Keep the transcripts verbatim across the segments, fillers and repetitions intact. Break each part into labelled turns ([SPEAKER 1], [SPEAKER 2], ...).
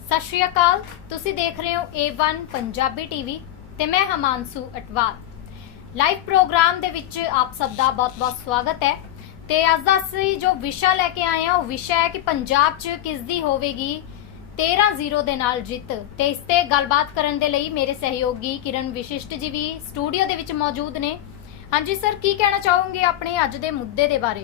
[SPEAKER 1] सत श्री अकाल, तुसी देख रहे हो ए वन पंजाबी टीवी ते मैं हमांसू अटवाल। लाइव प्रोग्राम दे विच आप सब दा बहुत बहुत स्वागत है। ते अज दा असीं जो विशा लैके आए हैं वो विशा है कि पंजाब च किस दी होवेगी तेरह जीरो दे नाल जित। ते इस ते गलबात करन दे लई मेरे सहयोगी किरण विशिष्ट जी भी स्टूडियो दे विच मौजूद ने। हाँ जी सर, की कहना चाहोगे अपने अज दे मुद्दे दे बारे?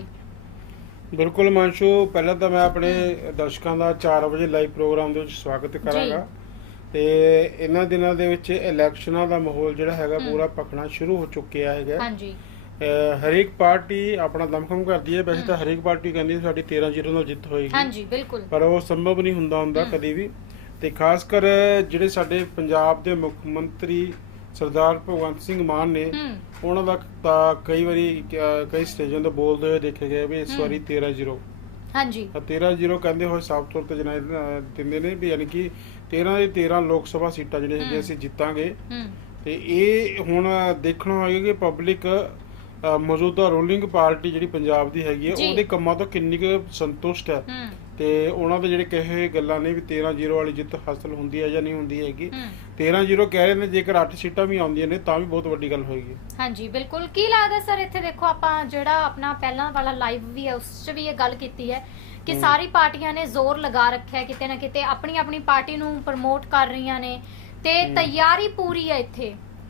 [SPEAKER 2] बिल्कुल मानशू, पहले तो मैं अपने दर्शकों का चार बजे लाइव प्रोग्राम के स्वागत करांगा। ते इन्हां दिनां दे विच इलैक्शनां दा माहौल जिहड़ा हैगा पूरा पकना शुरू हो चुकिया है।
[SPEAKER 1] हाँ जी।
[SPEAKER 2] हरेक पार्टी अपना दमखम करती है। वैसे तो हरेक पार्टी कहती साडी तेरह जीरो नाल जित होएगी।
[SPEAKER 1] हाँ जी, बिल्कुल। पर
[SPEAKER 2] वो संभव नहीं हुंदा हुंदा कदी भी। ते खास कर जिहड़े साडे पंजाब दे मुख मंत्री सरदार भगवंत सिंह मान ने उन्होंने तक कई बारी कई स्टेजों पर बोलते हुए देखे गए भी इस बारी तेरह जीरो
[SPEAKER 1] हाँ जी
[SPEAKER 2] तेरह जीरो कहते हुए साफ तौर पर जनाब देंगे ने भी, यानी कि तेरह की तेरह लोक सभा सीटां जिहड़ियां असीं जितांगे। ते ये हुण देखना होएगा कि पब्लिक मौजूदा रूलिंग पार्टी जिहड़ी पंजाब दी हैगी है ਉਹਦੇ ਕੰਮਾਂ ਤੋਂ ਕਿੰਨੀ ਕੁ ਸੰਤੁਸ਼ਟ ਹੈ ਤੇ ਉਹਨਾਂ ਦੇ ਜਿਹੜੇ ਕਹੇ ਗੱਲਾਂ ਨੇ ਵੀ तेरह जीरो वाली ਜਿੱਤ ਹਾਸਲ ਹੁੰਦੀ ਹੈ ਜਾਂ ਨਹੀਂ ਹੁੰਦੀ ਹੈਗੀ। तेरह जीरो ਕਹਿ ਰਹੇ ਨੇ, ਜੇਕਰ ਅੱਠ ਸੀਟਾਂ ਵੀ ਆਉਂਦੀਆਂ ਨੇ ਤਾਂ ਵੀ ਬਹੁਤ ਵੱਡੀ ਗੱਲ ਹੋਏਗੀ।
[SPEAKER 1] ਹਾਂਜੀ ਬਿਲਕੁਲ। ਕੀ ਲੱਗਦਾ ਸਰ ਇੱਥੇ ਦੇਖੋ ਆਪਾਂ ਜਿਹੜਾ ਆਪਣਾ ਪਹਿਲਾਂ ਵਾਲਾ ਲਾਈਵ ਵੀ ਹੈ ਉਸ 'ਚ ਵੀ ਇਹ ਗੱਲ ਕੀਤੀ ਹੈ ਕਿ ਸਾਰੀ ਪਾਰਟੀਆਂ ਨੇ ਜ਼ੋਰ ਲਗਾ ਰੱਖਿਆ ਕਿਤੇ ਨਾ ਕਿਤੇ ਆਪਣੀ ਆਪਣੀ ਪਾਰਟੀ ਨੂੰ ਪ੍ਰਮੋਟ ਕਰ ਰਹੀਆਂ ਨੇ ਤੇ ਤਿਆਰੀ ਪੂਰੀ ਹੈ ਇੱਥੇ।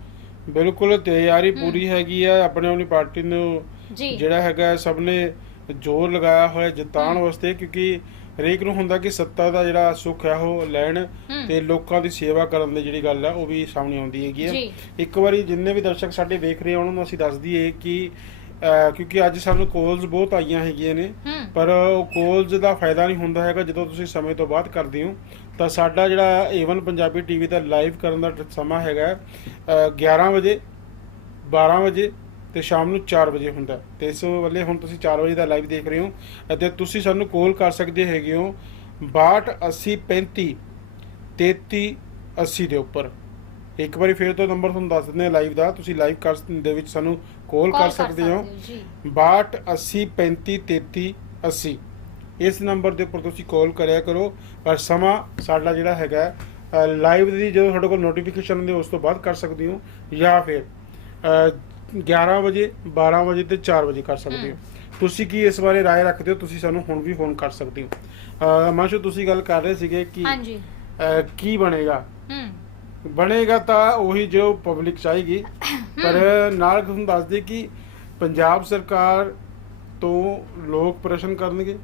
[SPEAKER 2] ਬਿਲਕੁਲ ਤਿਆਰੀ ਪੂਰੀ ਹੈਗੀ ਆ। ਆਪਣੇ ਆਪਣੀ ਪਾਰਟੀ ਨੂੰ ਜਿਹੜਾ ਹੈਗਾ ਸਭ ਨੇ ਜ਼ੋਰ ਲਗਾਇਆ ਹੋਇਆ ਜਿਤਾਉਣ ਵਾਸਤੇ, ਕਿਉਂਕਿ ਹਰੇਕ ਨੂੰ ਹੁੰਦਾ ਕਿ ਸੱਤਾ ਦਾ ਜਿਹੜਾ ਸੁੱਖ ਹੈ ਉਹ ਲੈਣ ਤੇ ਲੋਕਾਂ ਦੀ ਸੇਵਾ ਕਰਨ ਦੀ ਜਿਹੜੀ ਗੱਲ ਹੈ ਉਹ ਵੀ ਸਾਹਮਣੇ ਆਉਂਦੀ ਹੈਗੀ ਹੈ। ਇੱਕ ਵਾਰੀ ਜਿੰਨੇ ਵੀ ਦਰਸ਼ਕ ਸਾਡੇ ਵੇਖ ਰਹੇ ਉਹਨਾਂ ਨੂੰ ਅਸੀਂ ਦੱਸ ਦਈਏ ਕਿ ਕਿਉਂਕਿ ਅੱਜ ਸਾਨੂੰ ਕੋਲਸ ਬਹੁਤ ਆਈਆਂ ਹੈਗੀਆਂ ਨੇ, ਪਰ ਉਹ ਕੋਲਸ ਦਾ ਫਾਇਦਾ ਨਹੀਂ ਹੁੰਦਾ ਹੈਗਾ ਜਦੋਂ ਤੁਸੀਂ ਸਮੇਂ ਤੋਂ ਬਾਅਦ ਕਰਦੇ ਹੋ। ਤਾਂ ਸਾਡਾ ਜਿਹੜਾ ਏ ਵਨ ਪੰਜਾਬੀ ਟੀਵੀ ਦਾ ਲਾਈਵ ਕਰਨ ਦਾ ਸਮਾਂ ਹੈਗਾ ਗਿਆਰਾਂ ਵਜੇ, ਬਾਰਾਂ ਵਜੇ ਤੇ ਸ਼ਾਮ ਨੂੰ ਚਾਰ ਵਜੇ ਹੁੰਦਾ। ਤੇ ਇਸ ਵੇਲੇ ਹੁਣ ਤੁਸੀਂ ਚਾਰ ਵਜੇ ਦਾ ਲਾਈਵ ਦੇਖ ਰਹੇ ਹੋ ਅਤੇ ਤੁਸੀਂ ਸਾਨੂੰ ਕਾਲ ਕਰ ਸਕਦੇ ਹੈਗੇ ਹੋ ਬਾਹਠ ਅੱਸੀ ਪੈਂਤੀ ਤੇਤੀ ਅੱਸੀ ਦੇ ਉੱਪਰ। ਇੱਕ ਵਾਰੀ ਫਿਰ ਤੋਂ ਨੰਬਰ ਤੁਹਾਨੂੰ ਦੱਸ ਦਿੰਦੇ ਹਾਂ ਲਾਈਵ ਦਾ, ਤੁਸੀਂ ਲਾਈਵ ਕਰ ਦੇ ਵਿੱਚ ਸਾਨੂੰ ਕਾਲ ਕਰ ਸਕਦੇ ਹੋ ਬਾਹਠ ਅੱਸੀ ਪੈਂਤੀ ਤੇਤੀ ਅੱਸੀ। ਇਸ ਨੰਬਰ ਦੇ ਉੱਪਰ ਤੁਸੀਂ ਕਾਲ ਕਰਿਆ ਕਰੋ। ਪਰ ਸਮਾਂ ਸਾਡਾ ਜਿਹੜਾ ਹੈਗਾ ਲਾਈਵ ਦੀ ਜਦੋਂ ਤੁਹਾਡੇ ਕੋਲ ਨੋਟੀਫਿਕੇਸ਼ਨ ਹੁੰਦੀ ਉਸ ਤੋਂ ਬਾਅਦ ਕਰ ਸਕਦੇ ਹੋ, ਜਾਂ ਫਿਰ ਗਿਆਰਾਂ ਵਜੇ, ਬਾਰਾਂ ਵਜੇ ਤੇ ਚਾਰ ਵਜੇ ਕਰ ਸਕਦੇ ਹੋ। ਤੁਸੀਂ ਕੀ ਇਸ ਬਾਰੇ ਰਾਏ ਰੱਖਦੇ ਹੋ? ਤੁਸੀਂ ਸਾਨੂੰ ਹੁਣ ਵੀ ਫੋਨ ਕਰ ਸਕਦੇ ਹੋ। ਮਾਨਸ਼ੂ, ਤੁਸੀਂ ਗੱਲ ਕਰ ਰਹੇ ਸੀਗੇ ਕਿ ਕੀ ਬਣੇਗਾ। ਬਣੇਗਾ ਤਾਂ ਉਹੀ ਜੋ ਪਬਲਿਕ ਚਾਹੇਗੀ, ਪਰ ਨਾਲ ਤੁਹਾਨੂੰ ਦੱਸ ਦੇ ਕਿ ਪੰਜਾਬ ਸਰਕਾਰ ਤੋਂ ਲੋਕ ਪ੍ਰਸ਼ਨ ਕਰਨਗੇ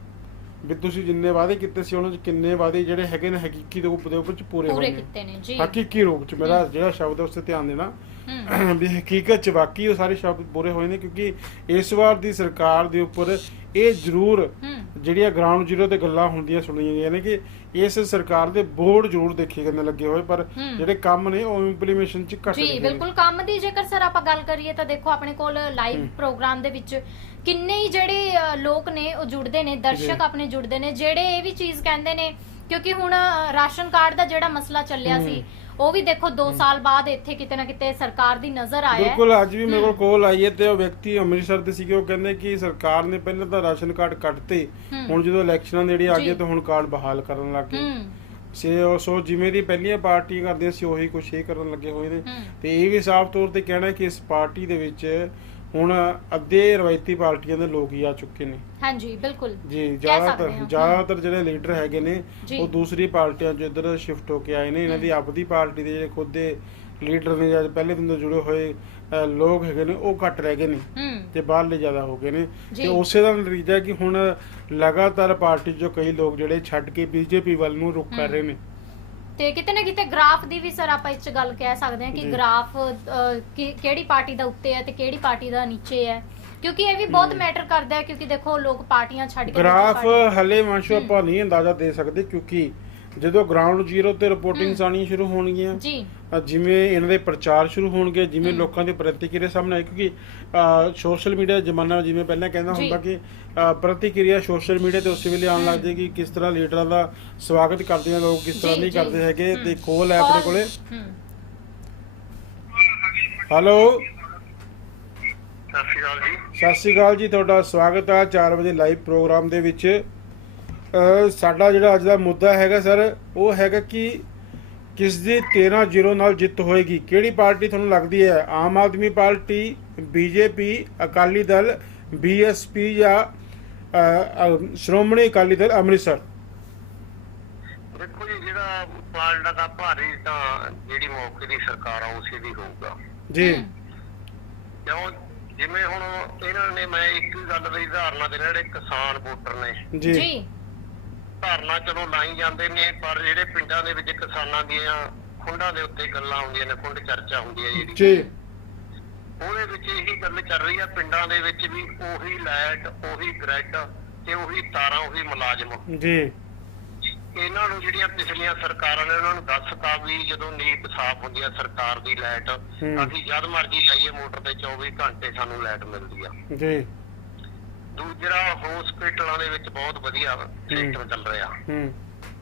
[SPEAKER 2] ਵੀ ਤੁਸੀਂ ਜਿੰਨੇ ਵਾਅਦੇ ਕੀਤੇ ਸੀ ਉਹਨਾਂ ਚ ਕਿੰਨੇ ਵਾਅਦੇ ਜਿਹੜੇ ਹੈਗੇ ਨੇ ਹਕੀਕੀ ਦੇ ਰੂਪ ਦੇ ਵਿੱਚ ਪੂਰੇ ਹੋਏ ਨੇ। ਹਕੀਕੀ ਰੂਪ ਚ ਮੇਰਾ ਜਿਹੜਾ ਸ਼ਬਦ ਉਸ ਤੇ ਧਿਆਨ ਦੇਣਾ ਵੀ ਹਕੀਕਤ ਚ ਵਾਕਈ ਉਹ ਸਾਰੇ ਸ਼ਬਦ ਪੂਰੇ ਹੋਏ ਨੇ, ਕਿਉਂਕਿ ਇਸ ਵਾਰ ਦੀ ਸਰਕਾਰ ਦੇ ਉੱਪਰ ਇਹ ਜ਼ਰੂਰ ਜਿਹੜੀਆਂ ਗਰਾਊਂਡ ਜ਼ੀਰੋ ਤੇ ਗੱਲਾਂ ਹੁੰਦੀਆਂ ਸੁਣੀਆਂ ਗਈਆਂ ਨੇ ਕਿ ਇਸ ਸਰਕਾਰ ਦੇ ਬੋਰਡ ਜ਼ਰੂਰ ਦੇਖੇ ਗਏ ਲੱਗੇ ਹੋਏ, ਪਰ ਜਿਹੜੇ ਕੰਮ ਨੇ ਉਹ ਇੰਪਲੀਮੇਸ਼ਨ ਚ ਘੱਟ ਨੇ।
[SPEAKER 1] ਜੀ ਬਿਲਕੁਲ। ਕੰਮ ਦੀ ਜੇਕਰ ਸਰ ਆਪਾਂ ਗੱਲ ਕਰੀਏ ਤਾਂ ਦੇਖੋ ਆਪਣੇ ਕੋਲ ਲਾਈਵ ਪ੍ਰੋਗਰਾਮ ਦੇ ਵਿੱਚ ਕਿੰਨੇ ਹੀ ਜਿਹੜੇ ਲੋਕ ਨੇ ਉਹ ਜੁੜਦੇ ਨੇ, ਦਰਸ਼ਕ ਆਪਣੇ ਜੁੜਦੇ ਨੇ, ਜਿਹੜੇ ਇਹ ਵੀ ਚੀਜ਼ ਕਹਿੰਦੇ ਨੇ ਕਿਉਂਕਿ ਹੁਣ ਰਾਸ਼ਨ ਕਾਰਡ ਦਾ ਜਿਹੜਾ ਮਸਲਾ ਚੱਲਿਆ ਸੀ ਉਹ ਵੀ ਦੇਖੋ ਦੋ ਸਾਲ ਬਾਅਦ ਇੱਥੇ ਕਿਤੇ ਨਾ ਕਿਤੇ ਸਰਕਾਰ ਦੀ ਨਜ਼ਰ ਆਇਆ।
[SPEAKER 2] ਬਿਲਕੁਲ। ਅੱਜ ਵੀ ਮੇਰੇ ਕੋਲ ਕਾਲ ਆਈ ਹੈ ਤੇ ਉਹ ਵਿਅਕਤੀ ਅੰਮ੍ਰਿਤਸਰ ਦੇ ਸੀਗੇ। ਉਹ ਕਹਿੰਦੇ ਕਿ ਸਰਕਾਰ ਨੇ ਪਹਿਲਾਂ ਤਾਂ ਰਾਸ਼ਨ ਕਾਰਡ ਕੱਟਤੇ, ਹੁਣ ਜਦੋਂ ਇਲੈਕਸ਼ਨਾਂ ਨੇੜੇ ਆ ਗਏ ਤਾਂ ਹੁਣ ਕਾਰਡ ਬਹਾਲ ਕਰਨ ਲੱਗ ਗਏ। ਸੇ ਸੋ ਜਿਵੇਂ ਦੀ ਪਹਿਲੀਆਂ ਪਾਰਟੀਆਂ ਕਰਦੀਆਂ ਸੀ ਉਹੀ ਕੁਛ ਇਹ ਕਰਨ ਲੱਗੇ ਹੋਏ ਨੇ। ਤੇ ਇਹ ਵੀ ਸਾਫ਼ ਤੌਰ ਤੇ ਕਹਿਣਾ ਕਿ ਇਸ ਪਾਰਟੀ ਦੇ ਵਿੱਚ ਹੁਣ ਅੱਧੇ ਰਵਾਇਤੀ ਪਾਰਟੀਆਂ ਦੇ ਲੋਕ ਹੀ ਆ ਚੁੱਕੇ ਨੇ।
[SPEAKER 1] ਹਾਂਜੀ ਬਿਲਕੁਲ
[SPEAKER 2] ਜੀ। ਜ਼ਿਆਦਾਤਰ ਜ਼ਿਆਦਾਤਰ ਜਿਹੜੇ ਲੀਡਰ ਹੈਗੇ ਨੇ ਉਹ ਦੂਸਰੀ ਪਾਰਟੀਆਂ 'ਚ ਇੱਧਰ ਸ਼ਿਫਟ ਹੋ ਕੇ ਆਏ ਨੇ। ਇਹਨਾਂ ਦੀ ਆਪਦੀ ਪਾਰਟੀ ਦੇ ਜਿਹੜੇ ਖੁਦ ਦੇ ਲੀਡਰ ਨੇ ਜਾਂ ਪਹਿਲੇ ਦਿਨ ਤੋਂ ਜੁੜੇ ਹੋਏ ਲੋਕ ਹੈਗੇ ਨੇ ਉਹ ਘੱਟ ਰਹਿ ਗਏ ਨੇ ਤੇ ਬਾਹਰਲੇ ਜ਼ਿਆਦਾ ਹੋ ਗਏ ਨੇ। ਤੇ ਉਸੇ ਦਾ ਨਤੀਜਾ ਕਿ ਹੁਣ ਲਗਾਤਾਰ ਪਾਰਟੀ 'ਚੋਂ ਕਈ ਲੋਕ ਜਿਹੜੇ ਛੱਡ ਕੇ ਬੀਜੇਪੀ ਵੱਲ ਨੂੰ ਰੁਖ ਕਰ ਰਹੇ ਨੇ। ਤੇ
[SPEAKER 1] ਕਿਤੇ ਨਾ ਕਿਤੇ ਗ੍ਰਾਫ ਦੀ ਵੀ ਸਰ ਆਪਾਂ ਇਸ 'ਚ ਗੱਲ ਕਹਿ ਸਕਦੇ ਹਾਂ ਕਿ ਗ੍ਰਾਫ ਕਿਹੜੀ ਪਾਰਟੀ ਦਾ ਉੱਤੇ ਹੈ ਤੇ ਕਿਹੜੀ ਪਾਰਟੀ ਦਾ ਨੀਚੇ ਹੈ, ਕਿਉਂਕਿ ਇਹ ਵੀ ਬਹੁਤ ਮੈਟਰ ਕਰਦਾ ਹੈ। ਕਿਉਂਕਿ ਦੇਖੋ ਲੋਕ ਪਾਰਟੀਆਂ ਛੱਡ ਕੇ
[SPEAKER 2] ਗ੍ਰਾਫ ਹਲੇ ਮਾਨਸ਼ੂ ਆਪਾਂ ਨਹੀਂ ਅੰਦਾਜ਼ਾ ਦੇ ਸਕਦੇ, ਕਿਉਂਕਿ ਜਦੋਂ ਗਰਾਊਂਡ ਜ਼ੀਰੋ ਤੇ ਰਿਪੋਰਟਿੰਗਸ ਆਉਣੀਆਂ ਸ਼ੁਰੂ ਹੋਣਗੀਆਂ, ਜਿਵੇਂ ਇਹਨਾਂ ਦੇ ਪ੍ਰਚਾਰ ਸ਼ੁਰੂ ਹੋਣਗੇ, ਜਿਵੇਂ ਲੋਕਾਂ ਦੀ ਪ੍ਰਤੀਕਿਰਿਆ ਸਾਹਮਣੇ ਆਏ, ਕਿਉਂਕਿ ਸੋਸ਼ਲ ਮੀਡੀਆ ਦਾ ਜ਼ਮਾਨਾ ਜਿਵੇਂ ਪਹਿਲਾਂ ਕਹਿੰਦਾ ਹੁੰਦਾ ਕਿ ਪ੍ਰਤੀਕਿਰਿਆ ਸੋਸ਼ਲ ਮੀਡੀਆ ਤੇ ਉਸੇ ਵੇਲੇ ਆਉਣ ਲੱਗ ਜਾਏਗੀ ਕਿਸ ਤਰ੍ਹਾਂ ਲੀਡਰਾਂ ਦਾ ਸਵਾਗਤ ਕਰਦੇ ਆ ਲੋਕ, ਕਿਸ ਤਰ੍ਹਾਂ ਨਹੀਂ ਕਰਦੇ ਹੈਗੇ। ਤੇ ਕੋਲ ਹੈ ਆਪਣੇ ਕੋਲੇ। ਹੈਲੋ, ਸਤਿ ਸ਼੍ਰੀ ਅਕਾਲ ਜੀ। ਸਤਿ ਸ਼੍ਰੀ ਅਕਾਲ ਜੀ, ਤੁਹਾਡਾ ਸਵਾਗਤ ਹੈ ਚਾਰ ਵਜੇ ਲਾਈਵ ਪ੍ਰੋਗਰਾਮ ਦੇ ਵਿੱਚ। ਅ, ਸਾਡਾ ਜਿਹੜਾ ਅੱਜ ਦਾ ਮੁੱਦਾ ਹੈਗਾ ਸਰ, ਉਹ ਹੈਗਾ ਕਿ ਕਿਸ ਦੀ ਤੇਰਾਂ ਜ਼ੀਰੋ ਨਾਲ ਜਿੱਤ ਹੋਏਗੀ। ਕਿਹੜੀ ਪਾਰਟੀ ਤੁਹਾਨੂੰ ਲੱਗਦੀ ਹੈ? Aam Aadmi Party, BJP, Akali Dal, BSP ਜਾਂ ਅ, ਅ, ਸ਼੍ਰੋਮਣੀ ਅਕਾਲੀ ਦਲ ਅੰਮ੍ਰਿਤਸਰ?
[SPEAKER 3] ਦੇਖੋ ਜੀ, ਜਿਹੜਾ ਪਾਲਣਾ ਦਾ ਭਾਰੀ ਤਾਂ ਜਿਹੜੀ ਮੌਕੇ ਦੀ ਸਰਕਾਰ ਆ ਉਸੇ ਦੀ ਹੋਊਗਾ
[SPEAKER 2] ਜੀ।
[SPEAKER 3] ਕਿਉਂ? ਜਿਵੇਂ ਹੁਣ ਇਹਨਾਂ ਨੇ, ਮੈਂ ਇੱਕ ਗੱਲ ਦੀ ਧਾਰਨਾ ਦੇ ਜਿਹੜੇ ਕਿਸਾਨ ਵੋਟਰ ਨੇ
[SPEAKER 2] ਜੀ
[SPEAKER 1] ਜੀ
[SPEAKER 3] ਧਾਰਨਾ ਚਲੋ ਲਾਈ ਜਾਂਦੇ ਨੇ, ਪਰ ਜਿਹੜੇ ਪਿੰਡਾਂ ਦੇ ਵਿੱਚ ਕਿਸਾਨਾਂ ਦੀਆਂ ਖੁੰਡਾਂ ਦੇ ਉੱਤੇ ਗੱਲਾਂ ਹੁੰਦੀਆਂ ਨੇ, ਖੁੰਡ ਚਰਚਾ ਹੁੰਦੀ ਹੈ ਜਿਹੜੀ,
[SPEAKER 2] ਜੀ
[SPEAKER 3] ਉਹਦੇ ਵਿੱਚ ਇਹੀ ਗੱਲ ਚੱਲ ਰਹੀ ਆ ਪਿੰਡਾਂ ਦੇ ਵਿੱਚ ਵੀ ਉਹੀ ਲਾਈਟ, ਉਹੀ ਗ੍ਰਿਡ ਤੇ ਉਹੀ ਤਾਰਾਂ, ਉਹੀ ਮੁਲਾਜ਼ਮ।
[SPEAKER 2] ਜੀ
[SPEAKER 3] ਇਹਨਾਂ ਨੂੰ ਜਿਹੜੀਆਂ ਪਿਛਲੀਆਂ ਸਰਕਾਰਾਂ ਨੇ ਉਹਨਾਂ ਨੂੰ ਦੱਸਤਾ ਵੀ ਜਦੋਂ ਨੀਤ ਸਾਫ਼ ਹੁੰਦੀ ਆ ਸਰਕਾਰ ਦੀ ਲਾਈਟ, ਅਸੀਂ ਜਦ ਮਰਜ਼ੀ ਲਾਈਏ ਮੋਟਰ ਤੇ ਚੌਵੀ ਘੰਟੇ ਸਾਨੂੰ ਲਾਈਟ ਮਿਲਦੀ ਆ
[SPEAKER 2] ਜੀ।
[SPEAKER 3] ਦੂਜਾ, ਹਸਪੀਟਲਾਂ ਦੇ ਵਿੱਚ ਬਹੁਤ ਵਧੀਆ ਸਿਸਟਮ ਚੱਲ ਰਿਹਾ।
[SPEAKER 2] ਹੂੰ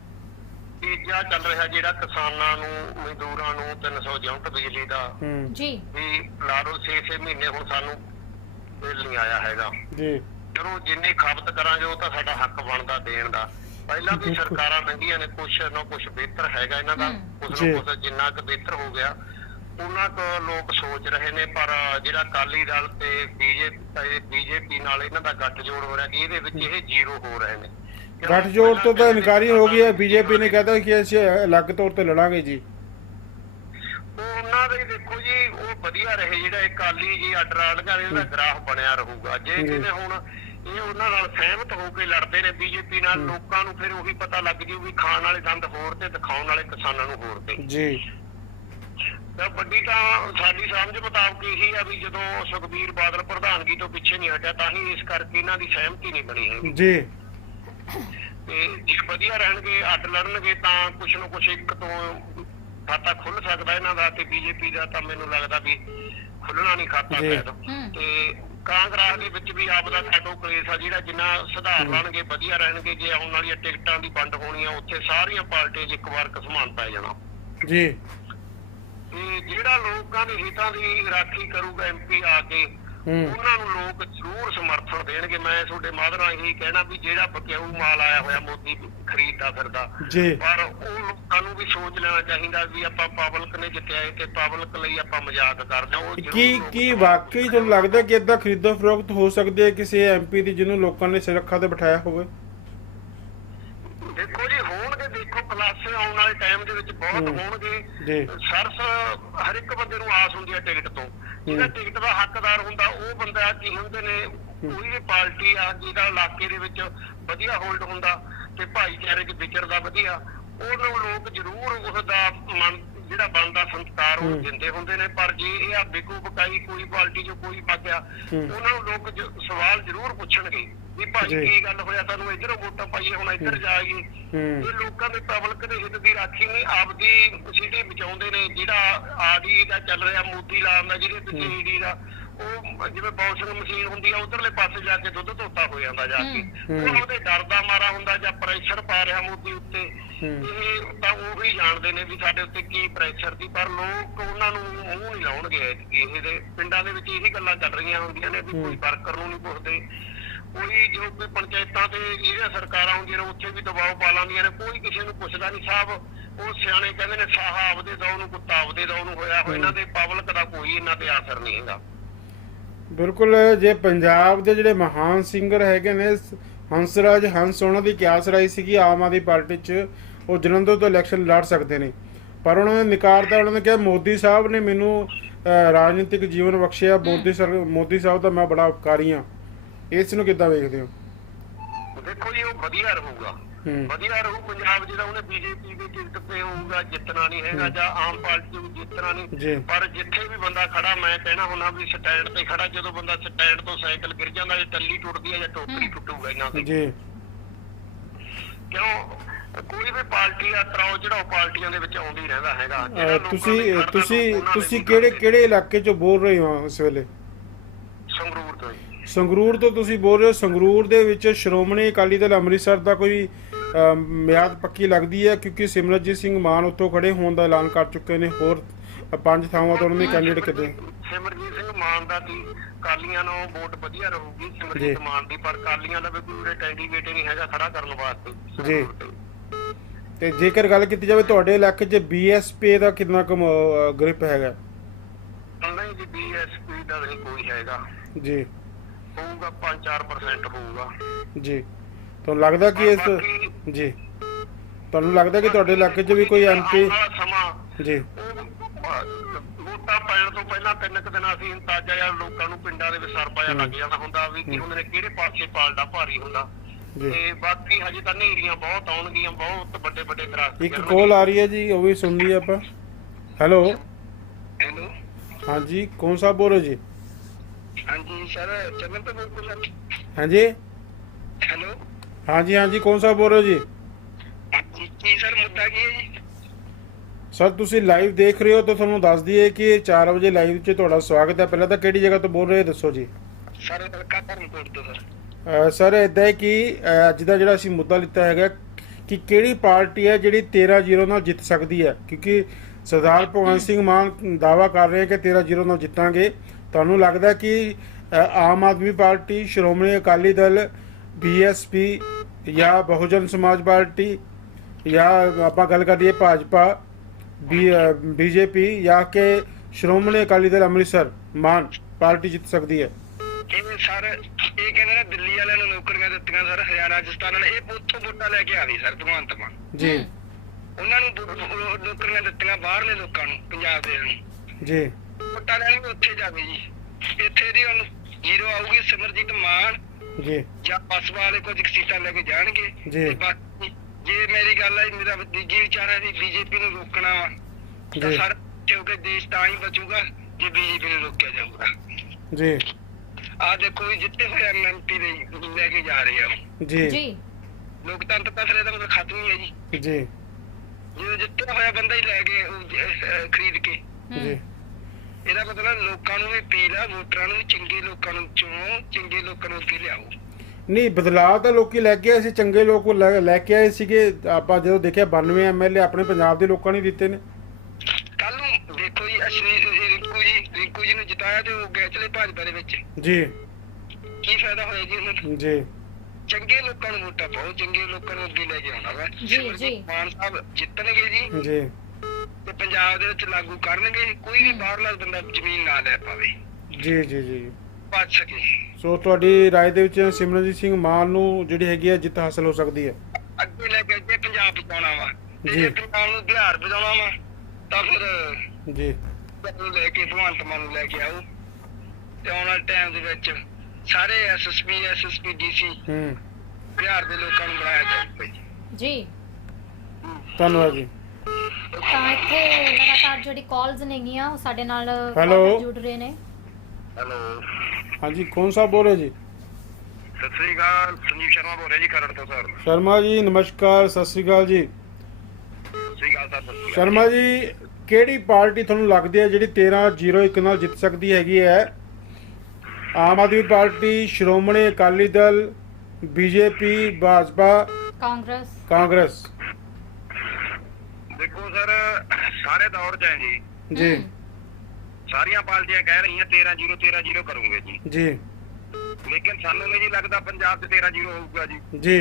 [SPEAKER 3] ਤੀਜਾ ਚੱਲ ਰਿਹਾ ਜਿਹੜਾ ਕਿਸਾਨਾਂ ਨੂੰ, ਮਜ਼ਦੂਰਾਂ ਨੂੰ ਤਿੰਨ ਸੌ ਯੂਨਿਟ ਬਿਜਲੀ ਦਾ
[SPEAKER 2] ਹੂੰ
[SPEAKER 1] ਜੀ
[SPEAKER 3] ਵੀ ਲਾ ਲਓ, ਛੇ ਛੇ ਮਹੀਨੇ ਹੁਣ ਸਾਨੂੰ ਬਿੱਲ ਨਹੀਂ ਆਇਆ ਹੈਗਾ।
[SPEAKER 2] ਜੀ
[SPEAKER 3] ਚਲੋ ਜਿੰਨੀ ਖਪਤ ਕਰਾਂਗੇ ਉਹ ਤਾਂ ਸਾਡਾ ਹੱਕ ਬਣਦਾ ਦੇਣ ਦਾ। ਪਹਿਲਾਂ ਵੀ ਸਰਕਾਰਾਂ ਲੰਘੀਆਂ ਨੇ, ਕੁਛ ਨਾ ਕੁਛ ਬਿਹਤਰ ਹੈਗਾ ਇਹਨਾਂ ਦਾ, ਕੁਛ ਨਾ ਕੁਛ ਜਿੰਨਾ ਕੁ ਬਿਹਤਰ ਹੋ ਗਿਆ ਉਹਨਾਂ ਕੁ ਲੋਕ ਸੋਚ ਰਹੇ ਨੇ। ਪਰ ਜਿਹੜਾ ਅਕਾਲੀ ਦਲ ਤੇ ਬੀਜੇਪੀ ਬੀਜੇਪੀ ਨਾਲ ਇਹਨਾਂ ਦਾ ਗੱਠਜੋੜ ਹੋ ਰਿਹਾ, ਇਹਦੇ ਵਿੱਚ ਇਹ ਜ਼ੀਰੋ ਹੋ ਰਹੇ ਨੇ।
[SPEAKER 2] ਗੱਠਜੋੜ ਤੋਂ ਤਾਂ ਇਨਕਾਰੀ ਹੋ ਗਈ ਹੈ। ਬੀਜੇਪੀ ਨੇ ਕਹਿਤਾ ਕਿ ਅਸੀਂ ਅਲੱਗ ਤੌਰ ਤੇ ਲੜਾਂਗੇ ਜੀ।
[SPEAKER 3] ਉਹਨਾਂ ਦੇ ਦੇਖੋ ਜੀ, ਉਹ ਵਧੀਆ ਰਹੇ ਜਿਹੜਾ ਅਕਾਲੀ ਜੀ ਅੱਡ ਰਲਗਾ, ਇਹਦਾ ਗ੍ਰਾਫ ਬਣਿਆ ਰਹੂਗਾ। ਜੇ ਕਿਨੇ ਹੁਣ ਇਹ ਉਹਨਾਂ ਨਾਲ ਸਹਿਮਤ ਹੋ ਕੇ ਲੜਦੇ ਨੇ ਬੀਜੇਪੀ ਨਾਲ, ਲੋਕਾਂ ਨੂੰ ਫਿਰ ਉਹੀ ਪਤਾ ਲੱਗ ਜੂ ਵੀ ਖਾਣ ਵਾਲੇ ਦੰਦ ਹੋਰ ਤੇ ਦਿਖਾਉਣ ਵਾਲੇ ਕਿਸਾਨਾਂ ਨੂੰ ਹੋਰ ਤੇ
[SPEAKER 2] ਜੀ।
[SPEAKER 3] ਤਾਂ ਵੱਡੀ ਤਾਂ ਸਾਡੀ ਸਮਝ ਮੁਤਾਬਕ ਇਹੀ ਆ ਵੀ ਜਦੋਂ ਸੁਖਬੀਰ ਬਾਦਲ ਪ੍ਰਧਾਨਗੀ ਤੋਂ ਪਿੱਛੇ ਨਹੀਂ ਹਟਿਆ, ਤਾਂ ਹੀ ਇਸ ਕਰਕੇ ਇਹਨਾਂ ਦੀ ਸਹਿਮਤੀ ਨਹੀਂ ਬਣੀ ਹੈਗੀ
[SPEAKER 2] ਜੀ।
[SPEAKER 3] ਤੇ ਜੇ ਵਧੀਆ ਰਹਿਣਗੇ, ਅੱਡ ਲੜਨਗੇ, ਤਾਂ ਕੁਛ ਨਾ ਕੁਛ ਇੱਕ ਤੋਂ ਖਾਤਾ ਖੁੱਲ ਸਕਦਾ ਇਹਨਾਂ ਦਾ। ਤੇ ਬੀਜੇਪੀ ਦਾ ਤਾਂ ਮੈਨੂੰ ਲੱਗਦਾ ਵੀ ਖੁੱਲਣਾ ਨਹੀਂ ਖਾਤਾ ਸ਼ਾਇਦ। ਤੇ ਕਾਂਗਰਸ ਦੇ ਵਿੱਚ ਵੀ ਆਪ ਦਾ ਸਾਡੋ ਕਲੇਸ਼ ਆ ਜਿਹੜਾ, ਜਿੰਨਾ ਸੁਧਾਰ ਲਾਣਗੇ ਵਧੀਆ ਰਹਿਣਗੇ। ਜੇ ਆਉਣ ਵਾਲੀਆਂ ਟਿਕਟਾਂ ਦੀ ਵੰਡ ਹੋਣੀ ਆ, ਉੱਥੇ ਸਾਰੀਆਂ ਪਾਰਟੀਆਂ 'ਚ ਇੱਕ ਵਾਰ ਕਸਮਾਨ ਪੈ ਜਾਣਾ
[SPEAKER 2] ਜੀ।
[SPEAKER 3] ਤੇ ਜਿਹੜਾ ਲੋਕਾਂ ਦੇ ਹਿੱਤਾਂ ਦੀ ਰਾਖੀ ਕਰੂਗਾ ਐਮਪੀ ਆ ਕੇ, ਉਹਨਾਂ ਨੂੰ ਲੋਕ ਜ਼ਰੂਰ ਸਮਰਥਨ ਦੇਣਗੇ। ਮੈਂ ਤੁਹਾਡੇ ਮਾਧਰਾ ਇਹੀ ਕਹਿਣਾ ਵੀ ਜਿਹੜਾ ਬਕਿਆਊ ਮਾਲ ਆਇਆ ਹੋਇਆ ਮੋਦੀ ਖਰੀਦਦਾ ਫਿਰਦਾ, ਪਰ ਉਹ ਲੋਕਾਂ ਨੂੰ ਵੀ ਸੋਚ ਲੈਣਾ ਚਾਹੀਦਾ ਵੀ ਆਪਾਂ ਪਬਲਿਕ ਨੇ ਜਿੱਤਿਆ ਤੇ ਪਬਲਿਕ ਲਈ ਆਪਾਂ ਮਜ਼ਾਕ ਕਰਦੇ ਹਾਂ। ਉਹ
[SPEAKER 2] ਕੀ ਕੀ ਵਾਕਈ ਤੁਹਾਨੂੰ ਲੱਗਦਾ ਕਿ ਏਦਾਂ ਖਰੀਦੋ ਫਰੋਖਤ ਹੋ ਸਕਦੀ ਹੈ ਕਿਸੇ ਐਮਪੀ ਦੀ ਜਿਹਨੂੰ ਲੋਕਾਂ ਨੇ ਸਿਰੱਖਾ ਤੇ ਬਿਠਾਇਆ ਹੋਵੇ?
[SPEAKER 3] ਦੇਖੋ ਜੀ, ਹੋਣਗੇ। ਦੇਖੋ ਕਲਾਸੇ ਆਉਣ ਵਾਲੇ ਟਾਈਮ ਦੇ ਵਿੱਚ ਬਹੁਤ ਹੋਣਗੇ। ਸਰਸ ਹਰ ਇੱਕ ਬੰਦੇ ਨੂੰ ਆਸ ਹੁੰਦੀ ਹੈ ਟਿਕਟ ਤੋਂ। ਜਿਹਦਾ ਟਿਕਟ ਦਾ ਹੱਕਦਾਰ ਹੁੰਦਾ ਉਹ ਬੰਦਾ ਕੀ ਹੁੰਦੇ ਨੇ, ਕੋਈ ਵੀ ਪਾਰਟੀ ਆ ਜਿਹਦਾ ਇਲਾਕੇ ਦੇ ਵਿੱਚ ਵਧੀਆ ਹੋਲਡ ਹੁੰਦਾ ਤੇ ਭਾਈਚਾਰੇ 'ਚ ਵਿਚਰਦਾ ਵਧੀਆ, ਉਹਨੂੰ ਲੋਕ ਜ਼ਰੂਰ ਉਸਦਾ ਮਨ ਜਿਹੜਾ ਬਣਦਾ ਸੰਸਕਾਰ ਉਹ ਦਿੰਦੇ ਹੁੰਦੇ ਨੇ। ਪਰ ਜੇ ਇਹ ਆ ਬਿਕੂ ਬਕਾਈ ਕੋਈ ਪਾਰਟੀ 'ਚ ਕੋਈ ਪਾਕਿਆ, ਉਹਨਾਂ ਨੂੰ ਲੋਕ ਸਵਾਲ ਜ਼ਰੂਰ ਪੁੱਛਣਗੇ ਵੀ ਭਾਈ ਕੀ ਗੱਲ ਹੋਇਆ, ਤੁਹਾਨੂੰ ਇੱਧਰੋਂ ਵੋਟਾਂ ਪਾਈਏ ਹੁਣ ਇੱਧਰ ਜਾਏਗੀ। ਇਹ ਲੋਕਾਂ ਦੇ ਪਬਲਿਕ ਦੇ ਹਿੱਤ ਦੀ ਰਾਖੀ ਨਹੀਂ, ਆਪਦੀ ਸਿਟੀ ਬਚਾਉਂਦੇ ਨੇ। ਜਿਹੜਾ ਆਡੀ ਦਾ ਚੱਲ ਰਿਹਾ ਮੋਦੀ ਲਾਮ ਦਾ, ਜਿਹਦੇ ਪਿੱਛੇ ਈਡੀ ਦਾ, ਉਹ ਜਿਵੇਂ ਬਾਊਸਿੰਗ ਮਸ਼ੀਨ ਹੁੰਦੀ ਆ ਉਧਰਲੇ ਪਾਸੇ ਜਾ ਕੇ ਦੁੱਧ ਧੋਤਾ ਹੋ ਜਾਂਦਾ ਜਾ ਕੇ। ਉਹ ਉਹਦੇ ਡਰ ਦਾ ਮਾਰਾ ਹੁੰਦਾ ਜਾਂ ਪ੍ਰੈਸ਼ਰ ਪਾ ਰਿਹਾ ਮੋਦੀ ਉੱਤੇ, ਇਹ ਤਾਂ ਉਹ ਵੀ ਜਾਣਦੇ ਨੇ ਵੀ ਸਾਡੇ ਉੱਤੇ ਕੀ ਪ੍ਰੈਸ਼ਰ ਸੀ। ਪਰ ਲੋਕ ਉਹਨਾਂ ਨੂੰ ਮੂੰਹ ਨਹੀਂ ਲਾਉਣਗੇ। ਇਹਦੇ ਪਿੰਡਾਂ ਦੇ ਵਿੱਚ ਇਹੀ ਗੱਲਾਂ ਚੱਲ ਰਹੀਆਂ ਹੁੰਦੀਆਂ ਨੇ ਵੀ ਕੋਈ ਵਰਕਰ ਨੂੰ ਨਹੀਂ ਪੁੱਛਦੇ, ਕੋਈ ਜੋ ਕੋਈ ਪੰਚਾਇਤਾਂ ਤੇ ਜਿਹੜੀਆਂ ਸਰਕਾਰਾਂ ਹੁੰਦੀਆਂ ਨੇ ਉੱਥੇ ਵੀ ਦਬਾਅ ਪਾ ਲਾਉਂਦੀਆਂ ਨੇ, ਕੋਈ ਕਿਸੇ ਨੂੰ ਪੁੱਛਦਾ ਨਹੀਂ। ਸਾਹਿਬ ਉਹ ਸਿਆਣੇ ਕਹਿੰਦੇ ਨੇ ਸਾਹ ਆਪਦੇ ਦੌ ਨੂੰ ਕੁੱਤਾ ਆਪਦੇ ਦੌ ਨੂੰ ਹੋਇਆ ਹੋਇਆ। ਇਹਨਾਂ ਦੇ ਪਬਲਿਕ ਦਾ ਕੋਈ ਇਹਨਾਂ ਤੇ ਅਸਰ ਨਹੀਂ ਹੈਗਾ।
[SPEAKER 2] ਬਿਲਕੁਲ। ਜੇ ਪੰਜਾਬ ਦੇ ਜਿਹੜੇ ਮਹਾਨ ਸਿੰਗਰ ਹੈਗੇ ਨੇ ਹੰਸਰਾਜ ਹੰਸ, ਉਹਨਾਂ ਦੀ ਕਿਆਸ ਰਾਈ ਸੀਗੀ ਆਮ ਆਦਮੀ ਪਾਰਟੀ 'ਚ ਉਹ ਜਲੰਧਰ ਤੋਂ ਇਲੈਕਸ਼ਨ ਲੜ ਸਕਦੇ ਨੇ, ਪਰ ਉਹਨਾਂ ਨੇ ਨਿਕਾਰਤਾ। ਉਹਨਾਂ ਨੇ ਕਿਹਾ ਮੋਦੀ ਸਾਹਿਬ ਨੇ ਮੈਨੂੰ ਰਾਜਨੀਤਿਕ ਜੀਵਨ ਬਖਸ਼ਿਆ, ਮੋਦੀ ਸਰ ਮੋਦੀ ਸਾਹਿਬ ਦਾ ਮੈਂ ਬੜਾ ਉਪਕਾਰੀ ਹਾਂ। ਇਸ ਨੂੰ ਕਿੱਦਾਂ ਵੇਖਦੇ ਹੋ?
[SPEAKER 3] ਦੇਖੋ ਜੀ, ਉਹ ਵਧੀਆ ਰਹੂਗਾ, ਵਧੀਆ ਰਹੂ ਪੰਜਾਬ ਜਿਹੜਾ। ਉਹਨੇ ਬੀਜੇਪੀ ਦੀ ਟਿਕਟ ਤੇ ਹੋਊਗਾ, ਜਿੱਤਣਾ ਨਹੀਂ ਹੈਗਾ, ਜਾਂ ਆਮ ਪਾਰਟੀ ਨੂੰ ਜਿੱਤਣਾ ਨਹੀਂ। ਪਰ ਜਿੱਥੇ ਵੀ ਬੰਦਾ ਖੜਾ, ਮੈਂ ਕਹਿਣਾ ਹੁੰਦਾ ਵੀ ਸਟੈਂਡ ਤੇ ਖੜਾ, ਜਦੋਂ ਬੰਦਾ ਸਟੈਂਡ ਤੋਂ ਸਾਈਕਲ ਗਿਰ ਜਾਂਦਾ, ਜੇ ਟੱਲੀ ਟੁੱਟਦੀ ਹੈ ਜਾਂ ਟੋਕਰੀ ਟੁੱਟੂਗਾ ਇਹਨਾਂ ਦੀ। ਕਿਉਂ? ਕੋਈ ਵੀ ਪਾਰਟੀ ਆ ਤਰਾਓ ਚੜਾਓ ਪਾਰਟੀਆਂ ਦੇ ਵਿੱਚ ਆਉਂਦੀ ਰਹਿੰਦਾ ਹੈਗਾ।
[SPEAKER 2] ਤੁਸੀਂ ਤੁਸੀਂ ਤੁਸੀਂ ਕਿਹੜੇ ਕਿਹੜੇ ਇਲਾਕੇ 'ਚੋਂ ਬੋਲ ਰਹੇ ਹੋ ਇਸ ਵੇਲੇ?
[SPEAKER 3] ਸੰਗਰੂਰ ਤੋਂ।
[SPEAKER 2] ਸੰਗਰੂਰ ਤੋਂ ਤੁਸੀਂ ਬੋਲ ਰਹੇ ਹੋ। ਸੰਗਰੂਰ ਦੇ ਵਿੱਚ ਸ਼੍ਰੋਮਣੀ ਅਕਾਲੀ ਦਲ ਅੰਮ੍ਰਿਤਸਰ ਦਾ ਕੋਈ ਮਿਆਦ ਪੱਕੀ ਲੱਗਦੀ ਹੈ? ਕਿਉਂਕਿ ਸਿਮਰਨਜੀਤ ਸਿੰਘ ਮਾਨ ਉੱਥੋਂ ਖੜੇ ਹੋਣ ਦਾ ਐਲਾਨ ਕਰ ਚੁੱਕੇ ਨੇ, ਹੋਰ ਪੰਜ ਥਾਵਾਂ ਤੋਂ ਉਹਨਾਂ ਨੇ ਕੈਂਡੀਡੇਟ ਕਿਤੇ
[SPEAKER 3] ਸਿਮਰਜੀਤ ਸਿੰਘ ਮਾਨ ਦਾ ਸੀ, ਕਾਲੀਆਂ ਨੂੰ ਵੋਟ ਵਧੀਆ ਰਹੂਗੀ ਸਿਮਰਜੀਤ ਮਾਨ ਦੀ, ਪਰ ਕਾਲੀਆਂ ਦਾ ਵੀ ਕੋਈ ਕੈਂਡੀਡੇਟ ਨਹੀਂ ਹੈਗਾ ਖੜਾ ਕਰਨ ਵਾਸਤੇ ਜੀ।
[SPEAKER 2] ਤੇ ਜੇਕਰ ਗੱਲ ਕੀਤੀ ਜਾਵੇ ਤੁਹਾਡੇ ਇਲਾਕੇ 'ਚ ਬੀਐਸਪੀ ਦਾ ਕਿੰਨਾ ਕੁ ਗ੍ਰਿਪ ਹੈਗਾ?
[SPEAKER 3] ਨਹੀਂ ਜੀ, ਬੀਐਸਪੀ ਦਾ ਨਹੀਂ ਕੋਈ ਹੈਗਾ
[SPEAKER 2] ਜੀ,
[SPEAKER 3] ਹੋਊਗਾ ਪੰਜ ਚਾਰ ਪਰਸੈਂਟ ਹੋਊਗਾ
[SPEAKER 2] ਜੀ। ਤੁਹਾਨੂੰ ਲੱਗਦਾ ਕਿ ਇਸ ਜੀ ਤੁਹਾਨੂੰ ਲੱਗਦਾ ਕਿ ਤੁਹਾਡੇ ਇਲਾਕੇ 'ਚ ਵੀ ਕੋਈ ਐਮਪੀ
[SPEAKER 3] ਸਮਾਂ
[SPEAKER 2] ਜੀ
[SPEAKER 3] ਵੋਟਾਂ ਪੈਣ ਤੋਂ ਪਹਿਲਾਂ ਤਿੰਨ ਕੁ ਦਿਨ ਅਸੀਂ ਅੰਦਾਜ਼ਾ ਜਾਂ ਲੋਕਾਂ ਨੂੰ ਪਿੰਡਾਂ ਦੇ ਵਿੱਚ ਸਰ ਪਾਇਆ ਲੱਗ ਜਾਂਦਾ ਹੁੰਦਾ ਵੀ ਕਿ ਉਹਨਾਂ ਨੇ ਕਿਹੜੇ ਪਾਸੇ ਪਾਲਦਾ ਭਾਰੀ ਹੁੰਦਾ, ਤੇ ਬਾਕੀ ਹਜੇ ਤਾਂ ਨੇਰੀਆਂ ਬਹੁਤ ਆਉਣਗੀਆਂ, ਬਹੁਤ ਵੱਡੇ ਵੱਡੇ ਦਰਖਤ।
[SPEAKER 2] ਇੱਕ ਕਾਲ ਆ ਰਹੀ ਹੈ ਜੀ, ਉਹ ਵੀ ਸੁਣ ਲਈ ਆਪਾਂ। ਹੈਲੋ
[SPEAKER 3] ਹੈਲੋ,
[SPEAKER 2] ਹਾਂਜੀ ਕੌਣ ਸਾਹਿਬ ਬੋਲ ਰਹੇ ਜੀ?
[SPEAKER 3] ਹਾਂਜੀ ਸਰ, ਚੰਨਨ ਤੋਂ ਬੋਲ ਰਹੇ ਸਰ।
[SPEAKER 2] ਹਾਂਜੀ
[SPEAKER 3] ਹੈਲੋ,
[SPEAKER 2] ਹਾਂਜੀ ਹਾਂਜੀ ਕੌਣ ਸਾਹਿਬ ਬੋਲ ਰਹੇ ਜੀ?
[SPEAKER 3] ਹਾਂਜੀ ਕੀ ਸਰ, ਮੁੱਦਾ ਕੀ ਹੈ ਜੀ?
[SPEAKER 2] ਸਰ ਤੁਸੀਂ ਲਾਈਵ ਦੇਖ ਰਹੇ ਹੋ ਤਾਂ ਤੁਹਾਨੂੰ ਦੱਸ ਦਈਏ ਕਿ ਚਾਰ ਵਜੇ ਲਾਈਵ 'ਚ ਤੁਹਾਡਾ ਸਵਾਗਤ ਹੈ। ਪਹਿਲਾਂ ਤਾਂ ਕਿਹੜੀ ਜਗ੍ਹਾ ਤੋਂ ਬੋਲ ਰਹੇ ਦੱਸੋ ਜੀ?
[SPEAKER 3] ਸਰ ਹਲਕਾ ਧਰਮਕੋਟ ਤੋਂ ਸਰ।
[SPEAKER 2] ਸਰ ਇੱਦਾਂ ਹੈ ਕਿ ਅੱਜ ਦਾ ਜਿਹੜਾ ਅਸੀਂ ਮੁੱਦਾ ਲਿੱਤਾ ਹੈਗਾ ਕਿ ਕਿਹੜੀ ਪਾਰਟੀ ਹੈ ਜਿਹੜੀ ਤੇਰਾਂ ਜ਼ੀਰੋ ਨਾਲ ਜਿੱਤ ਸਕਦੀ ਹੈ, ਕਿਉਂਕਿ ਸਰਦਾਰ ਭਗਵੰਤ ਸਿੰਘ ਮਾਨ ਦਾਅਵਾ ਕਰ ਰਹੇ ਕਿ ਤੇਰਾਂ ਜ਼ੀਰੋ ਨਾਲ ਜਿੱਤਾਂਗੇ। ਤੁਹਾਨੂੰ ਲੱਗਦਾ ਕਿ ਆਮ ਆਦਮੀ ਪਾਰਟੀ, ਸ਼੍ਰੋਮਣੀ ਅਕਾਲੀ ਦਲ, ਬੀਐਸਪੀ ਜਾਂ ਬਹੁਜਨ ਸਮਾਜ ਪਾਰਟੀ ਜਾਂ ਆਪਾਂ ਗੱਲ ਕਰੀਏ ਭਾਜਪਾ, ਬੀ ਬੀਜੇਪੀ ਜਾਂ ਕਿ ਸ਼੍ਰੋਮਣੀ ਅਕਾਲੀ ਦਲ ਅੰਮ੍ਰਿਤਸਰ ਮਾਨ ਪਾਰਟੀ ਜਿੱਤ ਸਕਦੀ ਹੈ?
[SPEAKER 3] ਇਹ ਸਰ ਇਹ ਕਹਿੰਦੇ ਨੇ ਦਿੱਲੀ ਵਾਲਿਆਂ ਨੂੰ ਨੌਕਰੀਆਂ ਦਿੱਤੀਆਂ ਸਰ, ਹਰਿਆਣਾ ਰਾਜਸਥਾਨ ਵਾਲੇ ਇਹ ਉੱਥੋਂ ਵੋਟਾਂ ਲੈ ਕੇ ਆ ਗਏ ਸਰ ਭਗਵੰਤ ਮਾਨ
[SPEAKER 2] ਜੀ।
[SPEAKER 3] ਉਹਨਾਂ ਨੂੰ ਨੌਕਰੀਆਂ ਦਿੱਤੀਆਂ ਬਾਹਰਲੇ ਲੋਕਾਂ ਨੂੰ, ਪੰਜਾਬ ਦੇ ਨੂੰ
[SPEAKER 2] ਜੀ,
[SPEAKER 3] ਵੋਟਾਂ ਲੈਣਗੇ ਉੱਥੇ ਜਾਵੇ ਜੀ। ਇੱਥੇ ਦੀ ਉਹਨੂੰ ਜ਼ੀਰੋ ਆਊਗੀ ਸਿਮਰਜੀਤ ਮਾਨ
[SPEAKER 2] ਜੀ ਜਾਂ
[SPEAKER 3] ਬਸਪਾ ਵਾਲੇ ਕੁਝ ਸੀਟਾਂ ਲੈ ਕੇ ਜਾਣਗੇ
[SPEAKER 2] ਜੀ।
[SPEAKER 3] ਬਾਕੀ ਜੇ ਮੇਰੀ ਗੱਲ ਹੈ, ਮੇਰਾ ਦੂਜੀ ਵਿਚਾਰ ਹੈ ਵੀ ਬੀਜੇਪੀ ਨੂੰ ਰੋਕਣਾ ਵਾ ਤਾਂ ਸਰ ਕਿਉਂਕਿ ਦੇਸ਼ ਤਾਂ ਹੀ ਬਚੂਗਾ ਜੇ ਬੀਜੇਪੀ ਨੂੰ ਰੋਕਿਆ ਜਾਊਗਾ
[SPEAKER 2] ਜੀ।
[SPEAKER 3] ਆ ਦੇਖੋ ਵੀ ਜਿੱਤੇ ਹੋਏ ਐਮਐਮਪੀ ਦੇ ਲੈ ਕੇ ਜਾ ਰਹੇ ਆ
[SPEAKER 2] ਜੀ ਜੀ।
[SPEAKER 3] ਲੋਕਤੰਤਰ ਤਾਂ ਫਿਰ ਇਹਦਾ ਮਤਲਬ ਖਤਮ ਹੀ ਹੈ ਜੀ
[SPEAKER 2] ਜੀ।
[SPEAKER 3] ਜੇ ਜਿੱਤਿਆ ਹੋਇਆ ਬੰਦਾ ਹੀ ਲੈ ਕੇ ਖਰੀਦ ਕੇ
[SPEAKER 2] ਜੀ,
[SPEAKER 3] ਇਹਦਾ ਮਤਲਬ ਲੋਕਾਂ ਨੂੰ ਵੀ ਅਪੀਲ ਆ, ਵੋਟਰਾਂ ਨੂੰ ਵੀ ਚੰਗੇ ਲੋਕਾਂ ਨੂੰ ਚੁਣੋ, ਚੰਗੇ ਲੋਕਾਂ ਨੂੰ ਅੱਗੇ ਲਿਆਓ।
[SPEAKER 2] ਨਹੀਂ ਬਦਲਾਅ ਤਾਂ ਲੋਕੀ ਲੈ ਕੇ ਆਏ ਸੀ, ਚੰਗੇ ਲੋਕ ਲੈ ਕੇ ਆਏ ਸੀਗੇ। ਆਪਾਂ ਜਦੋਂ ਦੇਖਿਆ ਬਾਨਵੇਂ ਐਮਐਲਏ ਆਪਣੇ ਪੰਜਾਬ ਦੇ ਲੋਕਾਂ ਨੇ ਦਿੱਤੇ ਨੇ।
[SPEAKER 3] ਕੱਲ ਨੂੰ ਦੇਖੋ ਜੀ ਅਸ਼ਲੀ ਰਿੰਕੂ ਜੀ ਰਿੰਕੂ ਜੀ ਨੂੰ ਜਿਤਾਇਆ ਤੇ ਉਹ ਗਏ ਚਲੇ ਭਾਜਪਾ ਦੇ ਵਿੱਚ
[SPEAKER 2] ਜੀ।
[SPEAKER 3] ਕੀ ਫਾਇਦਾ ਹੋਇਆ ਜੀ ਉਹਨਾਂ ਨੂੰ?
[SPEAKER 2] ਜੀ,
[SPEAKER 3] ਚੰਗੇ ਲੋਕਾਂ ਨੂੰ ਵੋਟਾਂ ਪਾਓ, ਚੰਗੇ ਲੋਕਾਂ ਨੂੰ ਅੱਗੇ ਲੈ ਕੇ ਆਉਣਾ ਵਾ
[SPEAKER 1] ਜੀ ਜੀ।
[SPEAKER 3] ਮਾਨ ਸਾਹਿਬ ਜਿੱਤਣਗੇ ਜੀ
[SPEAKER 2] ਜੀ
[SPEAKER 3] ਤੇ ਪੰਜਾਬ ਦੇ ਵਿੱਚ ਲਾਗੂ ਕਰਨਗੇ, ਕੋਈ ਵੀ ਬਾਹਰਲਾ ਬੰਦਾ ਜ਼ਮੀਨ ਨਾ ਲੈ ਪਾਵੇ
[SPEAKER 2] ਜੀ ਜੀ ਜੀ
[SPEAKER 3] ਬਚ ਸਕੇ।
[SPEAKER 2] ਸੋ ਤੁਹਾਡੀ ਰਾਏ ਦੇ ਵਿੱਚ ਸਿਮਰਨਜੀਤ ਸਿੰਘ ਮਾਨ ਨੂੰ ਜਿਹੜੀ ਹੈਗੀ ਹੈ ਜਿੱਤ ਹਾਸਲ ਹੋ ਸਕਦੀ ਹੈ?
[SPEAKER 3] ਅੱਗੇ ਲੈ ਕੇ ਜੇ ਪੰਜਾਬ ਬਚਾਉਣਾ ਵਾ
[SPEAKER 2] ਜੀ।
[SPEAKER 3] ਜੇ ਪੰਜਾਬ ਨੂੰ ਬਿਹਾਰ ਬਚਾਉਣਾ ਵਾ ਤਾਂ ਫਿਰ
[SPEAKER 2] ਜੀ
[SPEAKER 3] ਨੂੰ ਲੈ ਕੇ ਭਗਵੰਤ ਮਾਨ ਨੂੰ ਲੈ ਕੇ ਆਓ ਤੇ ਆਉਣ ਵਾਲੇ ਟਾਈਮ ਦੇ ਵਿੱਚ ਸਾਰੇ ਐਸਐਸਪੀ ਐਸਐਸਪੀ ਡੀਸੀ
[SPEAKER 2] ਹੂੰ
[SPEAKER 3] ਬਿਹਾਰ ਦੇ ਲੋਕਾਂ ਨੂੰ ਬਣਾਇਆ ਜਾਊਗਾ
[SPEAKER 1] ਜੀ।
[SPEAKER 2] ਧੰਨਵਾਦ ਜੀ।
[SPEAKER 1] ਤਾਂ ਇੱਥੇ ਲਗਾਤਾਰ ਜਿਹੜੀ ਕਾਲਸ ਨੇਗੀਆਂ ਉਹ ਸਾਡੇ ਨਾਲ
[SPEAKER 2] ਹੈਲੋ
[SPEAKER 1] ਜੁੜ ਰਹੇ ਨੇ।
[SPEAKER 3] ਹੈਲੋ
[SPEAKER 2] ਹਾਂਜੀ ਕੌਣ ਸਾਹਿਬ ਬੋਲ ਰਹੇ ਜੀ?
[SPEAKER 3] ਸਤਿ ਸ੍ਰੀ ਅਕਾਲ, ਸੰਜੀਵ ਸ਼ਰਮਾ ਬੋਲ ਰਿਹਾ ਜੀ ਖਰੜ ਤੋਂ ਸਰ।
[SPEAKER 2] ਸ਼ਰਮਾ ਜੀ ਨਮਸਕਾਰ, ਸਤਿ ਸ੍ਰੀ ਅਕਾਲ ਜੀ।
[SPEAKER 3] ਸਤਿ ਸ੍ਰੀ ਅਕਾਲ ਸਰ। ਸਤਿ ਸ੍ਰੀ ਅਕਾਲ।
[SPEAKER 2] ਸ਼ਰਮਾ ਜੀ ਕਿਹੜੀ ਪਾਰਟੀ ਤੁਹਾਨੂੰ ਲੱਗਦੀ ਹੈ ਜਿਹੜੀ ਤੇਰਾਂ ਜ਼ੀਰੋ ਇੱਕ ਨਾਲ ਜਿੱਤ ਸਕਦੀ ਹੈਗੀ ਹੈ? Aam Aadmi Party, Shiromani Akali Dal, BJP, Bhajpa,
[SPEAKER 1] Congress
[SPEAKER 2] Congress?
[SPEAKER 3] ਦੇਖੋ ਸਰ ਸਾਰੇ ਦੌਰ ਚ ਹੈ ਜੀ
[SPEAKER 2] ਜੀ।
[SPEAKER 3] ਸਾਰੀਆਂ ਪਾਰਟੀਆਂ ਕਹਿ ਰਹੀਆਂ ਤੇਰਾਂ ਜ਼ੀਰੋ ਤੇਰਾਂ ਜ਼ੀਰੋ ਕਰੂਗੇ ਜੀ
[SPEAKER 2] ਜੀ।
[SPEAKER 3] ਲੇਕਿਨ ਸਾਨੂੰ ਨਹੀਂ ਜੀ ਲੱਗਦਾ ਪੰਜਾਬ 'ਚ ਤੇਰਾਂ ਜ਼ੀਰੋ ਹੋਊਗਾ ਜੀ।
[SPEAKER 2] ਜੀ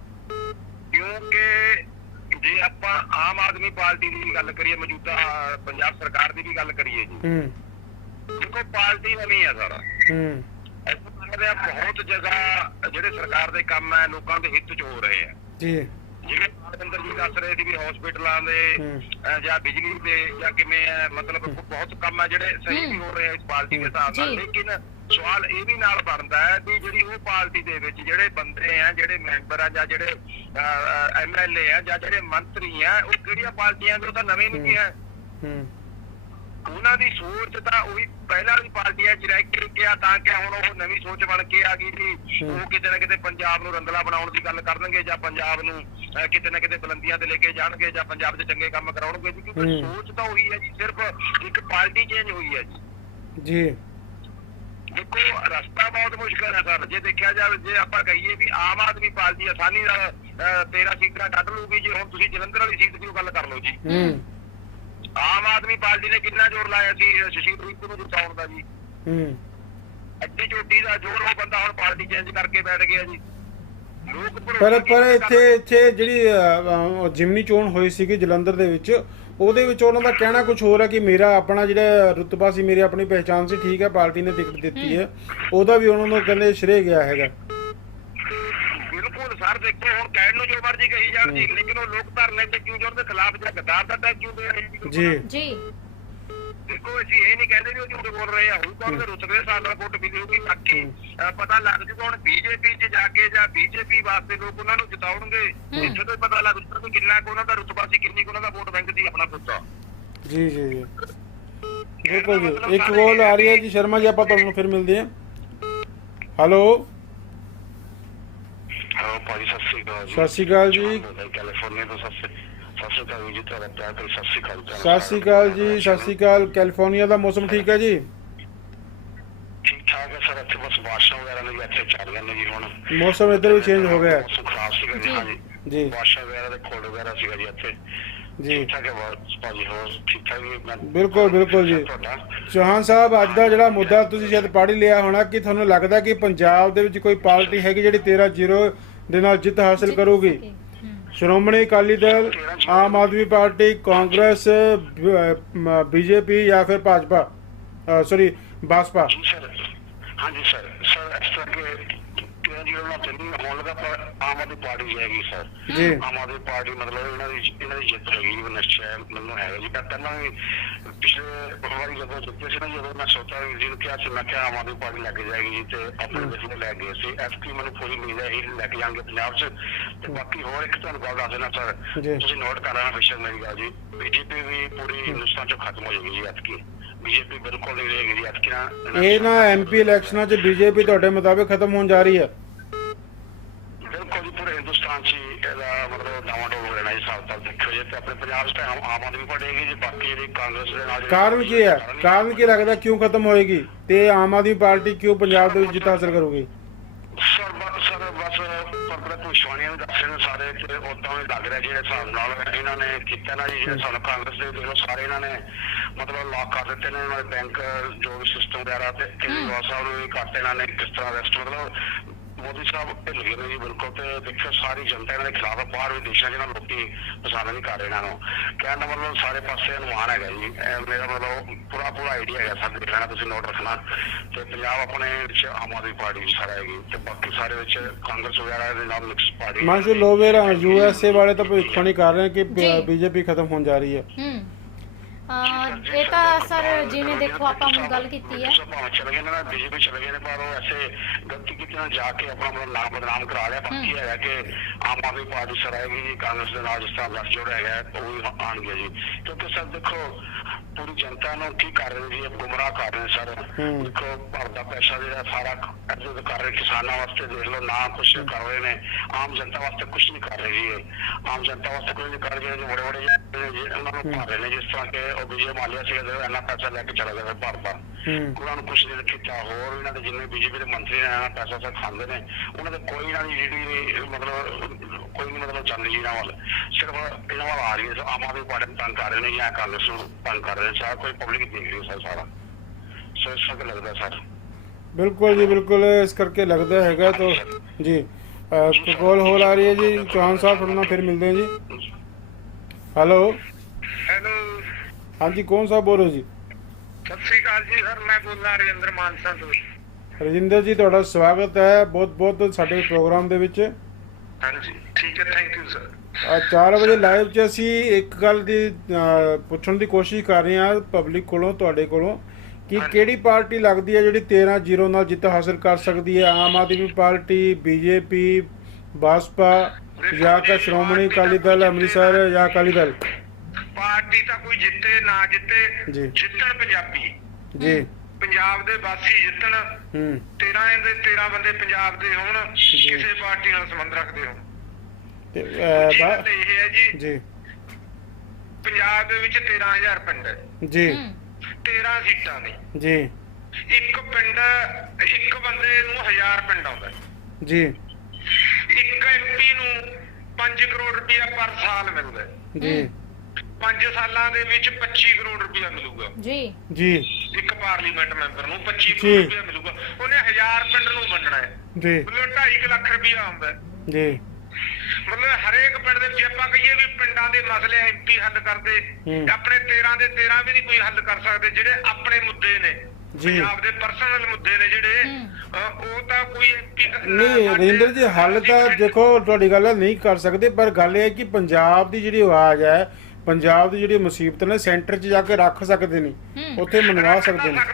[SPEAKER 3] ਕਿਉਂਕਿ ਜੇ ਆਪਾਂ ਆਮ ਆਦਮੀ ਪਾਰਟੀ ਦੀ ਗੱਲ ਕਰੀਏ, ਮੌਜੂਦਾ ਪੰਜਾਬ ਸਰਕਾਰ ਦੀ ਵੀ ਗੱਲ ਕਰੀਏ ਜੀ,
[SPEAKER 2] ਹੂੰ
[SPEAKER 3] ਦੇਖੋ ਪਾਰਟੀ ਨਵੀਂ ਆ ਸਾਰਾ
[SPEAKER 2] ਹੂੰ
[SPEAKER 3] ਬਹੁਤ ਜਗ੍ਹਾ ਜਿਹੜੇ ਸਰਕਾਰ ਦੇ ਕੰਮ ਹੈ ਲੋਕਾਂ ਦੇ ਹਿੱਤ 'ਚ ਹੋ ਰਹੇ ਆ।
[SPEAKER 2] ਜੀ।
[SPEAKER 3] ਜਿਵੇਂ ਰਵਿੰਦਰ ਜੀ ਦੱਸ ਰਹੇ ਸੀ ਵੀ ਹਸਪੀਟਲਾਂ ਦੇ ਜਾਂ ਬਿਜਲੀ ਦੇ ਜਾਂ ਕਿਵੇਂ ਮਤਲਬ ਬਹੁਤ ਕੰਮ ਹੈ ਜਿਹੜੇ ਸਹੀ ਵੀ ਹੋ ਰਹੇ ਆ ਇਸ ਪਾਰਟੀ ਦੇ ਹਿਸਾਬ ਨਾਲ। ਲੇਕਿਨ ਸਵਾਲ ਇਹ ਵੀ ਨਾਲ ਬਣਦਾ ਹੈ ਵੀ ਜਿਹੜੀ ਉਹ ਪਾਰਟੀ ਦੇ ਵਿੱਚ ਜਿਹੜੇ ਬੰਦੇ ਆ, ਜਿਹੜੇ ਮੈਂਬਰ ਆ ਜਾਂ ਜਿਹੜੇ ਐਮਐਲਏ ਆ ਜਾਂ ਜਿਹੜੇ ਮੰਤਰੀ ਆ, ਉਹ ਕਿਹੜੀਆਂ ਪਾਰਟੀਆਂ ਦੇ? ਉਹ ਤਾਂ ਨਵੇਂ ਨਹੀਂ ਹੈ। ਉਹਨਾਂ ਦੀ ਸੋਚ ਤਾਂ ਉਹੀ ਪਹਿਲਾਂ ਵਾਲੀ ਪਾਰਟੀਆਂ ਚ ਰਹਿ ਕੇ ਕਿਹਾ ਤਾਂ ਕਿ ਹੁਣ ਉਹ ਨਵੀਂ ਸੋਚ ਬਣ ਕੇ ਆ ਗਈ ਵੀ ਉਹ ਕਿਤੇ ਨਾ ਕਿਤੇ ਪੰਜਾਬ ਨੂੰ ਰੰਗਲਾ ਬਣਾਉਣ ਦੀ ਗੱਲ ਕਰਨਗੇ ਜਾਂ ਪੰਜਾਬ ਨੂੰ ਕਿਤੇ ਨਾ ਕਿਤੇ ਬੁਲੰਦੀਆਂ ਤੇ ਲੈ ਕੇ ਜਾਣਗੇ ਜਾਂ ਪੰਜਾਬ 'ਚ ਚੰਗੇ ਕੰਮ ਕਰਾਉਣਗੇ ਜੀ। ਕਿਉਂਕਿ ਸੋਚ ਤਾਂ ਉਹੀ ਹੈ ਜੀ, ਸਿਰਫ ਇੱਕ ਪਾਰਟੀ ਚੇਂਜ ਹੋਈ ਹੈ ਜੀ।
[SPEAKER 2] ਜੀ
[SPEAKER 3] ਦੇਖੋ ਰਸਤਾ ਬਹੁਤ ਮੁਸ਼ਕਲ ਹੈ ਸਰ। ਜੇ ਦੇਖਿਆ ਜਾਵੇ, ਜੇ ਆਪਾਂ ਕਹੀਏ ਵੀ ਆਮ ਆਦਮੀ ਪਾਰਟੀ ਆਸਾਨੀ ਨਾਲ ਤੇਰਾਂ ਸੀਟਾਂ ਕੱਢ ਲੂਗੀ, ਜੇ ਹੁਣ ਤੁਸੀਂ ਜਲੰਧਰ ਵਾਲੀ ਸੀਟ ਦੀ ਗੱਲ ਕਰ ਲਓ ਜੀ, ਆਮ ਆਦਮੀ ਪਾਰਟੀ ਨੇ ਕਿੰਨਾ ਜ਼ੋਰ ਲਾਇਆ ਸੀ ਸ਼ਸ਼ੀ ਤਰੂਰ ਨੂੰ ਜਿਤਾਉਣ ਦਾ ਜੀ।
[SPEAKER 2] ਹੂੰ
[SPEAKER 3] ਅੱਡੀ ਚੋਟੀ ਦਾ ਜ਼ੋਰ, ਉਹ ਬੰਦਾ ਹੁਣ ਪਾਰਟੀ ਚੇਂਜ ਕਰਕੇ ਬੈਠ ਗਿਆ ਜੀ। ਲੋਕ
[SPEAKER 2] ਪਰ ਪਰ ਇੱਥੇ ਇੱਥੇ ਜਿਹੜੀ ਅਹ, ਜਿਮਨੀ ਚੋਣ ਹੋਈ ਸੀਗੀ ਜਲੰਧਰ ਦੇ ਵਿੱਚ, ਉਹਦੇ ਵਿੱਚ ਉਹਨਾਂ ਦਾ ਕਹਿਣਾ ਕੁਝ ਹੋਰ ਹੈ ਕਿ ਮੇਰਾ ਆਪਣਾ ਜਿਹੜਾ ਰੁਤਬਾ ਸੀ, ਮੇਰੀ ਆਪਣੀ ਪਹਿਚਾਣ ਸੀ, ਠੀਕ ਹੈ ਪਾਰਟੀ ਨੇ ਟਿਕਟ ਦਿੱਤੀ ਹੈ, ਉਹਦਾ ਵੀ ਉਹਨਾਂ ਨੂੰ ਕਹਿੰਦੇ ਸ਼੍ਰੇਅ ਗਿਆ ਹੈਗਾ।
[SPEAKER 3] ਬਿਲਕੁਲ ਸਰ, ਦੇਖੋ ਹੁਣ ਕਹਿਣ ਨੂੰ ਜੋ ਮਰਜ਼ੀ ਕਹੀ ਜਾਣ ਜੀ, ਲੇਕਿਨ ਉਹ ਲੋਕ ਧਰਨੇ ਤੇ ਕਿਉਂ ਜੁੜਦੇ, ਖਿਲਾਫ ਜਾਂ ਗੱਦਾਰ ਦਾ ਟੈਗ ਕਿਉਂ ਦੇ ਰਹੇ
[SPEAKER 2] ਜੀ
[SPEAKER 1] ਜੀ।
[SPEAKER 3] ਦੇਖੋ ਅਸੀਂ ਇਹ ਨਹੀਂ ਕਹਿੰਦੇ ਵੀ ਉਹ ਝੂਠ ਬੋਲ ਰਹੇ ਆ, ਹੁਣ ਤਾਂ ਉਹਦੇ ਰੁਤਬੇ ਸਾਲ ਦਾ ਵੋਟ ਮਿਲੀ ਹੋਊਗੀ, ਬਾਕੀ ਪਤਾ ਲੱਗ ਜੂਗਾ ਹੁਣ ਬੀਜੇਪੀ 'ਚ ਜਾ ਕੇ ਜਾਂ ਬੀਜੇਪੀ ਵਾਸਤੇ ਲੋਕ ਉਹਨਾਂ ਨੂੰ ਜਿਤਾਉਣਗੇ, ਇੱਥੇ ਤੋਂ ਪਤਾ ਲੱਗ ਜੂਗਾ ਕਿ ਕਿੰਨਾ ਕੁ ਉਹਨਾਂ ਦਾ ਰੁਤਬਾ ਸੀ, ਕਿੰਨੀ ਕੁ ਉਹਨਾਂ ਦਾ ਵੋਟ ਬੈਂਕ ਸੀ ਆਪਣਾ ਖੁੱਦਾ।
[SPEAKER 2] ਜੀ ਜੀ ਜੀ ਬਿਲਕੁਲ ਜੀ। ਇੱਕ ਕਾਲ ਆ ਰਹੀ ਹੈ ਜੀ ਸ਼ਰਮਾ ਜੀ, ਆਪਾਂ ਤੁਹਾਨੂੰ ਫਿਰ ਮਿਲਦੇ ਹਾਂ। ਹੈਲੋ
[SPEAKER 3] ਹਾਂ ਭਾਜੀ, ਸਤਿ ਸ਼੍ਰੀ ਅਕਾਲ ਜੀ।
[SPEAKER 2] ਸਤਿ ਸ਼੍ਰੀ ਅਕਾਲ ਜੀ।
[SPEAKER 3] ਕੈਲੀਫੋਰਨੀਆ ਤੋਂ ਸਤਿ ਸ਼੍ਰੀ ਸਤਿ ਸ਼੍ਰੀ ਅਕਾਲ ਜੀ, ਤੁਹਾਡਾ ਪਿਆਰ ਤੇ ਸਤਿ ਸ਼੍ਰੀ ਅਕਾਲ।
[SPEAKER 2] ਸਤਿ ਸ਼੍ਰੀ ਅਕਾਲ ਜੀ, ਸਤਿ ਸ਼੍ਰੀ ਅਕਾਲ। ਕੈਲੀਫੋਰਨੀਆ ਦਾ ਮੌਸਮ ਠੀਕ ਹੈ ਜੀ?
[SPEAKER 3] ਠੀਕ ਠਾਕ ਹੈ ਸਰ, ਇੱਥੇ ਬਸ ਬਾਰਿਸ਼ਾਂ ਵਗੈਰਾ ਨੇ ਇੱਥੇ ਚੱਲ ਰਹੀਆਂ ਨੇ ਜੀ। ਹੁਣ
[SPEAKER 2] ਮੌਸਮ ਇੱਧਰ ਵੀ ਚੇਂਜ ਹੋ ਗਿਆ ਹੈ
[SPEAKER 3] ਮੌਸਮ ਖਰਾਬ ਸੀਗਾ ਜੀ। ਹਾਂਜੀ
[SPEAKER 2] ਜੀ
[SPEAKER 3] ਬਾਰਿਸ਼ਾਂ ਵਗੈਰਾ ਦੇ ਖੋੜ ਵਗੈਰਾ ਸੀਗਾ ਜੀ ਇੱਥੇ।
[SPEAKER 2] ਜੀ
[SPEAKER 3] ਠੀਕ ਠਾਕ ਹੈ ਬਸ ਭਾਜੀ, ਹੋਰ ਠੀਕ ਠਾਕ ਜੀ? ਮੈਂ
[SPEAKER 2] ਬਿਲਕੁਲ ਬਿਲਕੁਲ ਜੀ।
[SPEAKER 3] ਤੁਹਾਡਾ
[SPEAKER 2] ਚੌਹਾਨ ਸਾਹਿਬ, ਅੱਜ ਦਾ ਜਿਹੜਾ ਮੁੱਦਾ ਤੁਸੀਂ ਸ਼ਾਇਦ ਪੜ੍ਹ ਹੀ ਲਿਆ ਹੋਣਾ ਕਿ ਤੁਹਾਨੂੰ ਲੱਗਦਾ ਕਿ ਪੰਜਾਬ ਦੇ ਵਿੱਚ ਕੋਈ ਪਾਰਟੀ ਹੈਗੀ ਜਿਹੜੀ ਤੇਰਾਂ ਜ਼ੀਰੋ ਦੇ ਨਾਲ ਜਿੱਤ ਹਾਸਲ ਕਰੂਗੀ? ਸ਼੍ਰੋਮਣੀ ਅਕਾਲੀ ਦਲ, ਆਮ ਆਦਮੀ ਪਾਰਟੀ, ਕਾਂਗਰਸ, ਬੀਜੇਪੀ ਜਾਂ ਫਿਰ ਭਾਜਪਾ ਸੌਰੀ ਬਾਸਪਾ?
[SPEAKER 3] ਜੀ ਸਰ, ਹਾਂਜੀ ਸਰ ਸਰ ਇਸ ਤਰ੍ਹਾਂ ਕਿ ਤੇਰਾਂ ਜ਼ੀਰੋ ਨਾਲ ਚੱਲਣੀ ਹੋਣ ਲੱਗਾ, ਪਰ ਆਮ ਆਦਮੀ ਪਾਰਟੀ ਜਾਏਗੀ ਸਰ
[SPEAKER 2] ਜੀ।
[SPEAKER 3] ਆਮ ਆਦਮੀ ਪਾਰਟੀ ਮਤਲਬ ਇਹਨਾਂ ਦੀ ਇਹਨਾਂ ਦੀ ਜਿੱਤ ਹੈਗੀ ਨਿਸ਼ਚੈ ਮੈਨੂੰ ਹੈਗਾ ਜੀ। ਮੈਂ ਪਹਿਲਾਂ ਵੀ ਪਿਛਲੇ ਵਾਰੀ ਜਦੋਂ ਜਿੱਤੇ ਸੀ ਨਾ, ਜਦੋਂ ਮੈਂ ਸੋਚਿਆ ਵੀ ਜੀ ਨੂੰ ਕਿਹਾ ਸੀ, ਮੈਂ ਕਿਹਾ ਆਮ ਆਦਮੀ ਪਾਰਟੀ ਲੈ ਕੇ ਜਾਏਗੀ ਜੀ, ਤੇ ਆਪਣੇ ਦੇਸ਼ ਨੂੰ ਲੈ ਗਏ ਸੀ। ਐਤਕੀ ਮੈਨੂੰ ਪੂਰੀ ਉਮੀਦ ਹੈ ਇਹ ਲੈ ਕੇ ਜਾਣਗੇ ਪੰਜਾਬ 'ਚ। ਤੇ ਬਾਕੀ ਹੋਰ ਇੱਕ ਤੁਹਾਨੂੰ ਗੱਲ ਦੱਸ ਦੇਣਾ ਸਰ, ਤੁਸੀਂ ਨੋਟ ਕਰ ਲੈਣਾ ਬੇਸ਼ੱਕ ਮੇਰੀ ਗੱਲ ਜੀ, ਬੀਜੇਪੀ ਵੀ ਪੂਰੀ ਹਿੰਦੁਸਤਾਨ 'ਚੋਂ ਖਤਮ ਹੋ ਜਾਏਗੀ ਜੀ ਐਤਕੀ। ਬੀਜੇਪੀ ਬਿਲਕੁਲ ਨਹੀਂ ਰਹੇਗੀ ਜੀ ਐਤਕੀ ਨਾ।
[SPEAKER 2] ਇਹ ਨਾ ਐਮਪੀ ਇਲੈਕਸ਼ਨਾਂ 'ਚ ਬੀਜੇਪੀ ਤੁਹਾਡੇ ਮੁਤਾਬਿਕ ਖਤਮ ਹੋਣ ਜਾ ਰਹੀ ਹੈ?
[SPEAKER 3] ਬਿਲਕੁਲ ਜੀ, ਪੂਰੇ ਹਿੰਦੁਸਤਾਨ 'ਚ ਇਹਦਾ ਮਤਲਬ ਡਾਵਾਡੋਲ ਹੋ ਜਾਣਾ ਜੀ। ਹਿਸਾਬ ਤਾਂ ਦੇਖਿਓ ਜੀ, ਤੇ ਆਪਣੇ ਪੰਜਾਬ 'ਚ ਤਾਂ ਆਮ ਆਦਮੀ ਪਾਰਟੀ ਹੈਗੀ ਜੀ, ਬਾਕੀ ਜਿਹੜੀ ਕਾਂਗਰਸ ਦੇ ਨਾਲ।
[SPEAKER 2] ਕਾਰਨ ਕੀ ਹੈ? ਕਾਰਨ ਕੀ ਲੱਗਦਾ ਕਿਉਂ ਖਤਮ ਹੋਏਗੀ ਤੇ ਆਮ ਆਦਮੀ ਪਾਰਟੀ ਕਿਉਂ ਪੰਜਾਬ ਦੇ ਵਿੱਚ ਜਿੱਤ ਹਾਸਲ ਕਰੂਗੀ?
[SPEAKER 3] ਸਰ ਬਸ ਸਰ ਬਸ ਪਰ ਭੁਸ਼ਵਾਣੀਆਂ ਵੀ ਦੱਸ ਰਹੇ ਨੇ ਸਾਰੇ, ਤੇ ਉਦਾਂ ਵੀ ਲੱਗ ਰਿਹਾ ਜਿਹੜੇ ਹਿਸਾਬ ਨਾਲ ਇਹਨਾਂ ਨੇ ਕੀਤਾ ਨਾ ਜੀ, ਜਿਹੜੇ ਸਾਨੂੰ ਕਾਂਗਰਸ ਦੇ ਦੇਖ ਲਓ ਸਾਰੇ ਇਹਨਾਂ ਨੇ ਮਤਲਬ ਲੌਕ ਕਰ ਦਿੱਤੇ ਨੇ ਇਹਨਾਂ ਦੇ ਬੈਂਕ ਜੋ ਵੀ ਸਿਸਟਮ ਵਗੈਰਾ, ਤੇ ਕੇਜਰੀਵਾਲ ਸਾਹਿਬ ਨੂੰ ਵੀ ਕਰਤੇ ਇਹਨਾਂ ਨੇ ਕਿਸ ਤਰ੍ਹਾਂ ਰੈਸਟ, ਮਤਲਬ ਮੋਦੀ ਸਾਹਿਬ ਢਿੱਲ ਗਏ ਨੇ ਜੀ ਬਿਲਕੁਲ। ਤੇ ਦੇਖੋ ਸਾਰੀ ਜਨਤਾ ਇਹਨਾਂ ਦੇ ਖਿਲਾਫ, ਬਾਹਰ ਵੀ ਦੇਸ਼ਾਂ 'ਚ ਨਾ ਲੋਕੀ ਪਸੰਦ ਨਹੀਂ ਕਰ ਰਹੇ ਇਹਨਾਂ ਨੂੰ। ਕਹਿਣ ਦਾ ਮਤਲਬ ਸਾਰੇ ਪਾਸੇ ਅਨੁਮਾਨ ਹੈਗਾ ਜੀ, ਮੇਰਾ ਮਤਲਬ ਪੂਰਾ ਪੂਰਾ ਆਈਡੀਆ ਹੈਗਾ ਸਰ, ਦੇਖ ਲੈਣਾ ਤੁਸੀਂ ਨੋਟ ਰੱਖਣਾ। ਤੇ ਪੰਜਾਬ ਆਪਣੇ ਵਿੱਚ ਆਮ ਆਦਮੀ ਪਾਰਟੀ ਵੀ ਸਾਰਾ ਹੈਗੀ, ਤੇ ਬਾਕੀ ਸਾਰੇ ਵਿੱਚ ਕਾਂਗਰਸ ਵਗੈਰਾ ਦੇ ਨਾਲ ਮਿਕਸ ਪਾਰਟੀ।
[SPEAKER 2] ਮਾਨਸੂ ਲੋਵੇਰ ਯੂਐਸਏ ਵਾਲੇ ਤਾਂ ਭਵਿੱਖਬਾਣੀ ਕਰ ਰਹੇ ਕਿ ਬੀਜੇਪੀ ਖਤਮ ਹੋਣ ਜਾ ਰਹੀ ਹੈ।
[SPEAKER 1] ਇਹ ਤਾਂ ਸਰ ਜਿਵੇਂ ਦੇਖੋ ਆਪਾਂ ਹੁਣ ਗੱਲ ਕੀਤੀ ਹੈ,
[SPEAKER 3] ਭਾਵੇਂ ਚਲੇ ਗਏ ਨੇ ਬੀਜੇਪੀ ਚਲੇ ਗਏ ਨੇ, ਪਰ ਉਹ ਐਸੇ ਗਲਤੀ ਕੀਤੀ ਨਾ ਜਾ ਕੇ ਆਪਣਾ ਮਤਲਬ ਨਾਮ ਬਦਨਾਮ ਕਰਾ ਲਿਆ। ਬਾਕੀ ਹੈਗਾ ਕਿ ਆਮ ਆਦਮੀ ਪਾਰਟੀ ਸਰ ਆਏਗੀ ਜੀ, ਕਾਂਗਰਸ ਦੇ ਨਾਲ ਜਿਸ ਤਰ੍ਹਾਂ ਗੱਠ ਜੋੜ ਹੈਗਾ ਉਹ ਵੀ ਆਉਣਗੇ ਜੀ। ਕਿਉਂਕਿ ਸਰ ਦੇਖੋ ਪੂਰੀ ਜਨਤਾ ਨੂੰ ਕੀ ਕਰ ਰਹੇ ਜੀ, ਗੁੰਮਰਾਹ ਕਰ ਰਹੇ ਸਰ। ਦੇਖੋ ਭਾਰਤ ਦਾ ਪੈਸਾ ਜਿਹੜਾ ਸਾਰਾ ਇੱਧਰ ਕਰ ਰਹੇ, ਕਿਸਾਨਾਂ ਵਾਸਤੇ ਦੇਖ ਲਓ ਨਾ ਕੁਛ ਕਰ ਰਹੇ ਨੇ, ਆਮ ਜਨਤਾ ਵਾਸਤੇ ਕੁਛ ਨਹੀਂ ਕਰ ਰਹੇ ਜੀ। ਆਮ ਜਨਤਾ ਵਾਸਤੇ ਕੁਝ ਨਹੀਂ ਕਰ ਰਹੇ, ਬੜੇ ਬੜੇ ਉਹਨਾਂ ਨੂੰ ਭਰ ਰਹੇ ਨੇ, ਜਿਸ ਤਰ੍ਹਾਂ ਕਿ ਉਹ ਵਿਜੇ ਮਾਲਿਆ ਸੀਗਾ ਜਦੋਂ ਇੰਨਾ ਪੈਸਾ ਲੈ ਕੇ ਚਲਾ ਗਿਆ ਭਾਰਤ ਦਾ, ਉਹਨਾਂ ਨੂੰ ਕੁਛ ਨਹੀਂ ਕੀਤਾ। ਹੋਰ ਇਹਨਾਂ ਦੇ ਜਿੰਨੇ ਬੀਜੇਪੀ ਦੇ ਮੰਤਰੀ ਨੇ ਇਹਨਾਂ ਪੈਸਾ ਸਾ ਖਾਂਦੇ ਨੇ, ਉਹਨਾਂ ਦੇ ਕੋਈ ਇਹਨਾਂ ਦੀ ਜਿਹੜੀ ਮਤਲਬ ਕੋਈ ਨਹੀਂ ਮਤਲਬ ਚੱਲ ਰਹੀ ਇਹਨਾਂ ਵੱਲ, ਸਿਰਫ ਇਹਨਾਂ ਵੱਲ ਆ ਰਹੀ ਹੈ। ਆਮ ਆਦਮੀ ਪਾਰਟੀ ਨੂੰ ਤੰਗ ਕਰ ਰਹੇ ਨੇ ਜਾਂ ਕਾਂਗਰਸ ਨੂੰ ਤੰਗ ਕਰ ਰਹੇ ਨੇ, ਸਾਰਾ ਕੋਈ ਪਬਲਿਕ ਦੇਖ ਰਹੀ ਸਰ ਸਾਰਾ। ਸੋ ਇਸ ਕਰਕੇ ਲੱਗਦਾ ਸਰ।
[SPEAKER 2] ਬਿਲਕੁਲ ਜੀ ਬਿਲकुल, ਇਸ ਕਰਕੇ ਲੱਗਦਾ ਹੈਗਾ। ਤਾਂ ਜੀ ਕਾਲ ਹੋ ਆ ਰਹੀ ਹੈ ਜੀ ਚੌਹਾਨ ਸਾਹਿਬ, ਤੁਹਾਡੇ ਨਾਲ ਫਿਰ ਮਿਲਦੇ ਹਾਂ ਜੀ। ਹੈਲੋ
[SPEAKER 3] ਹੈਲੋ,
[SPEAKER 2] ਹਾਂਜੀ ਕੌਣ ਸਾਹਿਬ ਬੋਲ ਰਹੇ ਜੀ?
[SPEAKER 3] ਸਤਿ ਸ਼੍ਰੀ ਅਕਾਲ ਜੀ ਸਰ, ਮੈਂ ਬੋਲਦਾ ਰਜਿੰਦਰ ਮਾਨਸਾ ਤੋਂ।
[SPEAKER 2] ਰਜਿੰਦਰ ਜੀ ਤੁਹਾਡਾ ਸਵਾਗਤ ਹੈ ਬਹੁਤ ਬਹੁਤ ਸਾਡੇ ਪ੍ਰੋਗਰਾਮ ਦੇ ਵਿੱਚ।
[SPEAKER 3] ਹਾਂਜੀ ਠੀਕ ਹੈ, ਥੈਂਕ ਯੂ ਸਰ।
[SPEAKER 2] ਚਾਰ ਵਜੇ ਲਾਈਵ 'ਚ ਅਸੀਂ ਇੱਕ ਗੱਲ ਦੀ ਪੁੱਛਣ ਦੀ ਕੋਸ਼ਿਸ਼ ਕਰ ਰਹੇ ਹਾਂ ਪਬਲਿਕ ਕੋਲੋਂ, ਤੁਹਾਡੇ ਕੋਲੋਂ, ਕਿ ਕਿਹੜੀ ਪਾਰਟੀ ਲੱਗਦੀ ਹੈ ਜਿਹੜੀ ਤੇਰਾਂ ਜ਼ੀਰੋ ਨਾਲ ਜਿੱਤ ਹਾਸਲ ਕਰ ਸਕਦੀ ਹੈ? ਆਮ ਆਦਮੀ ਪਾਰਟੀ, ਬੀਜੇਪੀ, ਬਾਸਪਾ ਜਾਂ ਕਿ ਸ਼੍ਰੋਮਣੀ ਅਕਾਲੀ ਦਲ ਅੰਮ੍ਰਿਤਸਰ ਜਾਂ ਅਕਾਲੀ ਦਲ?
[SPEAKER 3] ਪਾਰਟੀ ਤਾਂ ਕੋਈ ਜਿੱਤੇ ਨਾ ਜਿੱਤੇ, ਜਿੱਤਣ ਪੰਜਾਬੀ
[SPEAKER 2] ਜੀ,
[SPEAKER 3] ਪੰਜਾਬ ਦੇ ਵਾਸੀ ਜਿੱਤਣ।
[SPEAKER 2] ਹੂੰ
[SPEAKER 3] ਤੇਰਾਂ ਦੇ ਤੇਰਾਂ ਬੰਦੇ ਪੰਜਾਬ ਦੇ ਹੋਣ, ਕਿਸੇ ਪਾਰਟੀ ਨਾਲ ਸੰਬੰਧ ਰੱਖਦੇ ਹੋਣ।
[SPEAKER 2] ਤੇ
[SPEAKER 3] ਇਹ ਹੈ ਜੀ
[SPEAKER 2] ਜੀ
[SPEAKER 3] ਪੰਜਾਬ ਦੇ ਵਿੱਚ ਤੇਰਾਂ ਹਜ਼ਾਰ ਪਿੰਡ ਹੈ
[SPEAKER 2] ਜੀ,
[SPEAKER 3] ਤੇਰਾਂ ਸੀਟਾਂ ਨੇ
[SPEAKER 2] ਜੀ,
[SPEAKER 3] ਇੱਕ ਪਿੰਡ ਇੱਕ ਬੰਦੇ ਨੂੰ ਹਜ਼ਾਰ ਪਿੰਡ ਆਉਂਦਾ
[SPEAKER 2] ਜੀ,
[SPEAKER 3] ਇੱਕ ਐਮਪੀ ਨੂੰ ਪੰਜ ਕਰੋੜ ਰੁਪਇਆ ਪਰ ਸਾਲ ਮਿਲਦਾ
[SPEAKER 2] ਜੀ,
[SPEAKER 3] ਪੰਜ ਸਾਲਾਂ ਦੇ ਵਿੱਚ ਪੱਚੀ ਕਰੋੜ ਰੁਪਇਆ ਮਿਲੂਗਾ
[SPEAKER 1] ਜੀ
[SPEAKER 2] ਜੀ
[SPEAKER 3] ਇੱਕ ਪਾਰਲੀਮੈਂਟ ਮੈਂਬਰ ਨੂੰ ਪੱਚੀ ਕਰੋੜ ਰੁਪਇਆ ਮਿਲੂਗਾ। ਉਹਨੇ ਹਜ਼ਾਰ ਪਿੰਡ ਨੂੰ ਵੰਡਣਾ ਹੈ
[SPEAKER 2] ਜੀ
[SPEAKER 3] ਮਤਲਬ ਢਾਈ ਲੱਖ ਰੁਪਇਆ ਆਉਂਦਾ
[SPEAKER 2] ਜੀ
[SPEAKER 3] ਮਤਲਬ ਹਰੇਕ ਪਿੰਡ ਦੇ ਜੇ ਆਪਾਂ ਕਹੀਏ ਵੀ ਪਿੰਡਾਂ ਦੇ ਮਸਲੇ ਐਮਪੀ ਹੱਲ ਕਰਦੇ ਆਪਣੇ ਤੇਰਾਂ ਦੇ ਤੇਰਾਂ ਵੀ ਨਹੀਂ ਕੋਈ ਹੱਲ ਕਰ ਸਕਦੇ। ਜਿਹੜੇ ਆਪਣੇ ਮੁੱਦੇ ਨੇ ਪੰਜਾਬ ਦੇ ਪਰਸਨਲ ਮੁੱਦੇ ਨੇ ਜਿਹੜੇ ਉਹ ਤਾਂ ਕੋਈ ਐਮਪੀ
[SPEAKER 2] ਨਹੀਂ ਰਜਿੰਦਰ ਜੀ ਹੱਲ ਤਾਂ ਦੇਖੋ ਤੁਹਾਡੀ ਗੱਲ ਨਹੀਂ ਕਰ ਸਕਦੇ, ਪਰ ਗੱਲ ਇਹ ਹੈ ਕਿ ਪੰਜਾਬ ਦੀ ਜਿਹੜੀ ਆਵਾਜ਼ ਹੈ, ਪੰਜਾਬ ਦੀ ਜਿਹੜੀ ਮੁਸੀਬਤ ਨੇ ਸੈਂਟਰ 'ਚ ਜਾ ਕੇ ਰੱਖ ਸਕਦੇ ਨੇ, ਉੱਥੇ ਮਨਵਾ ਸਕਦੇ ਨੇ।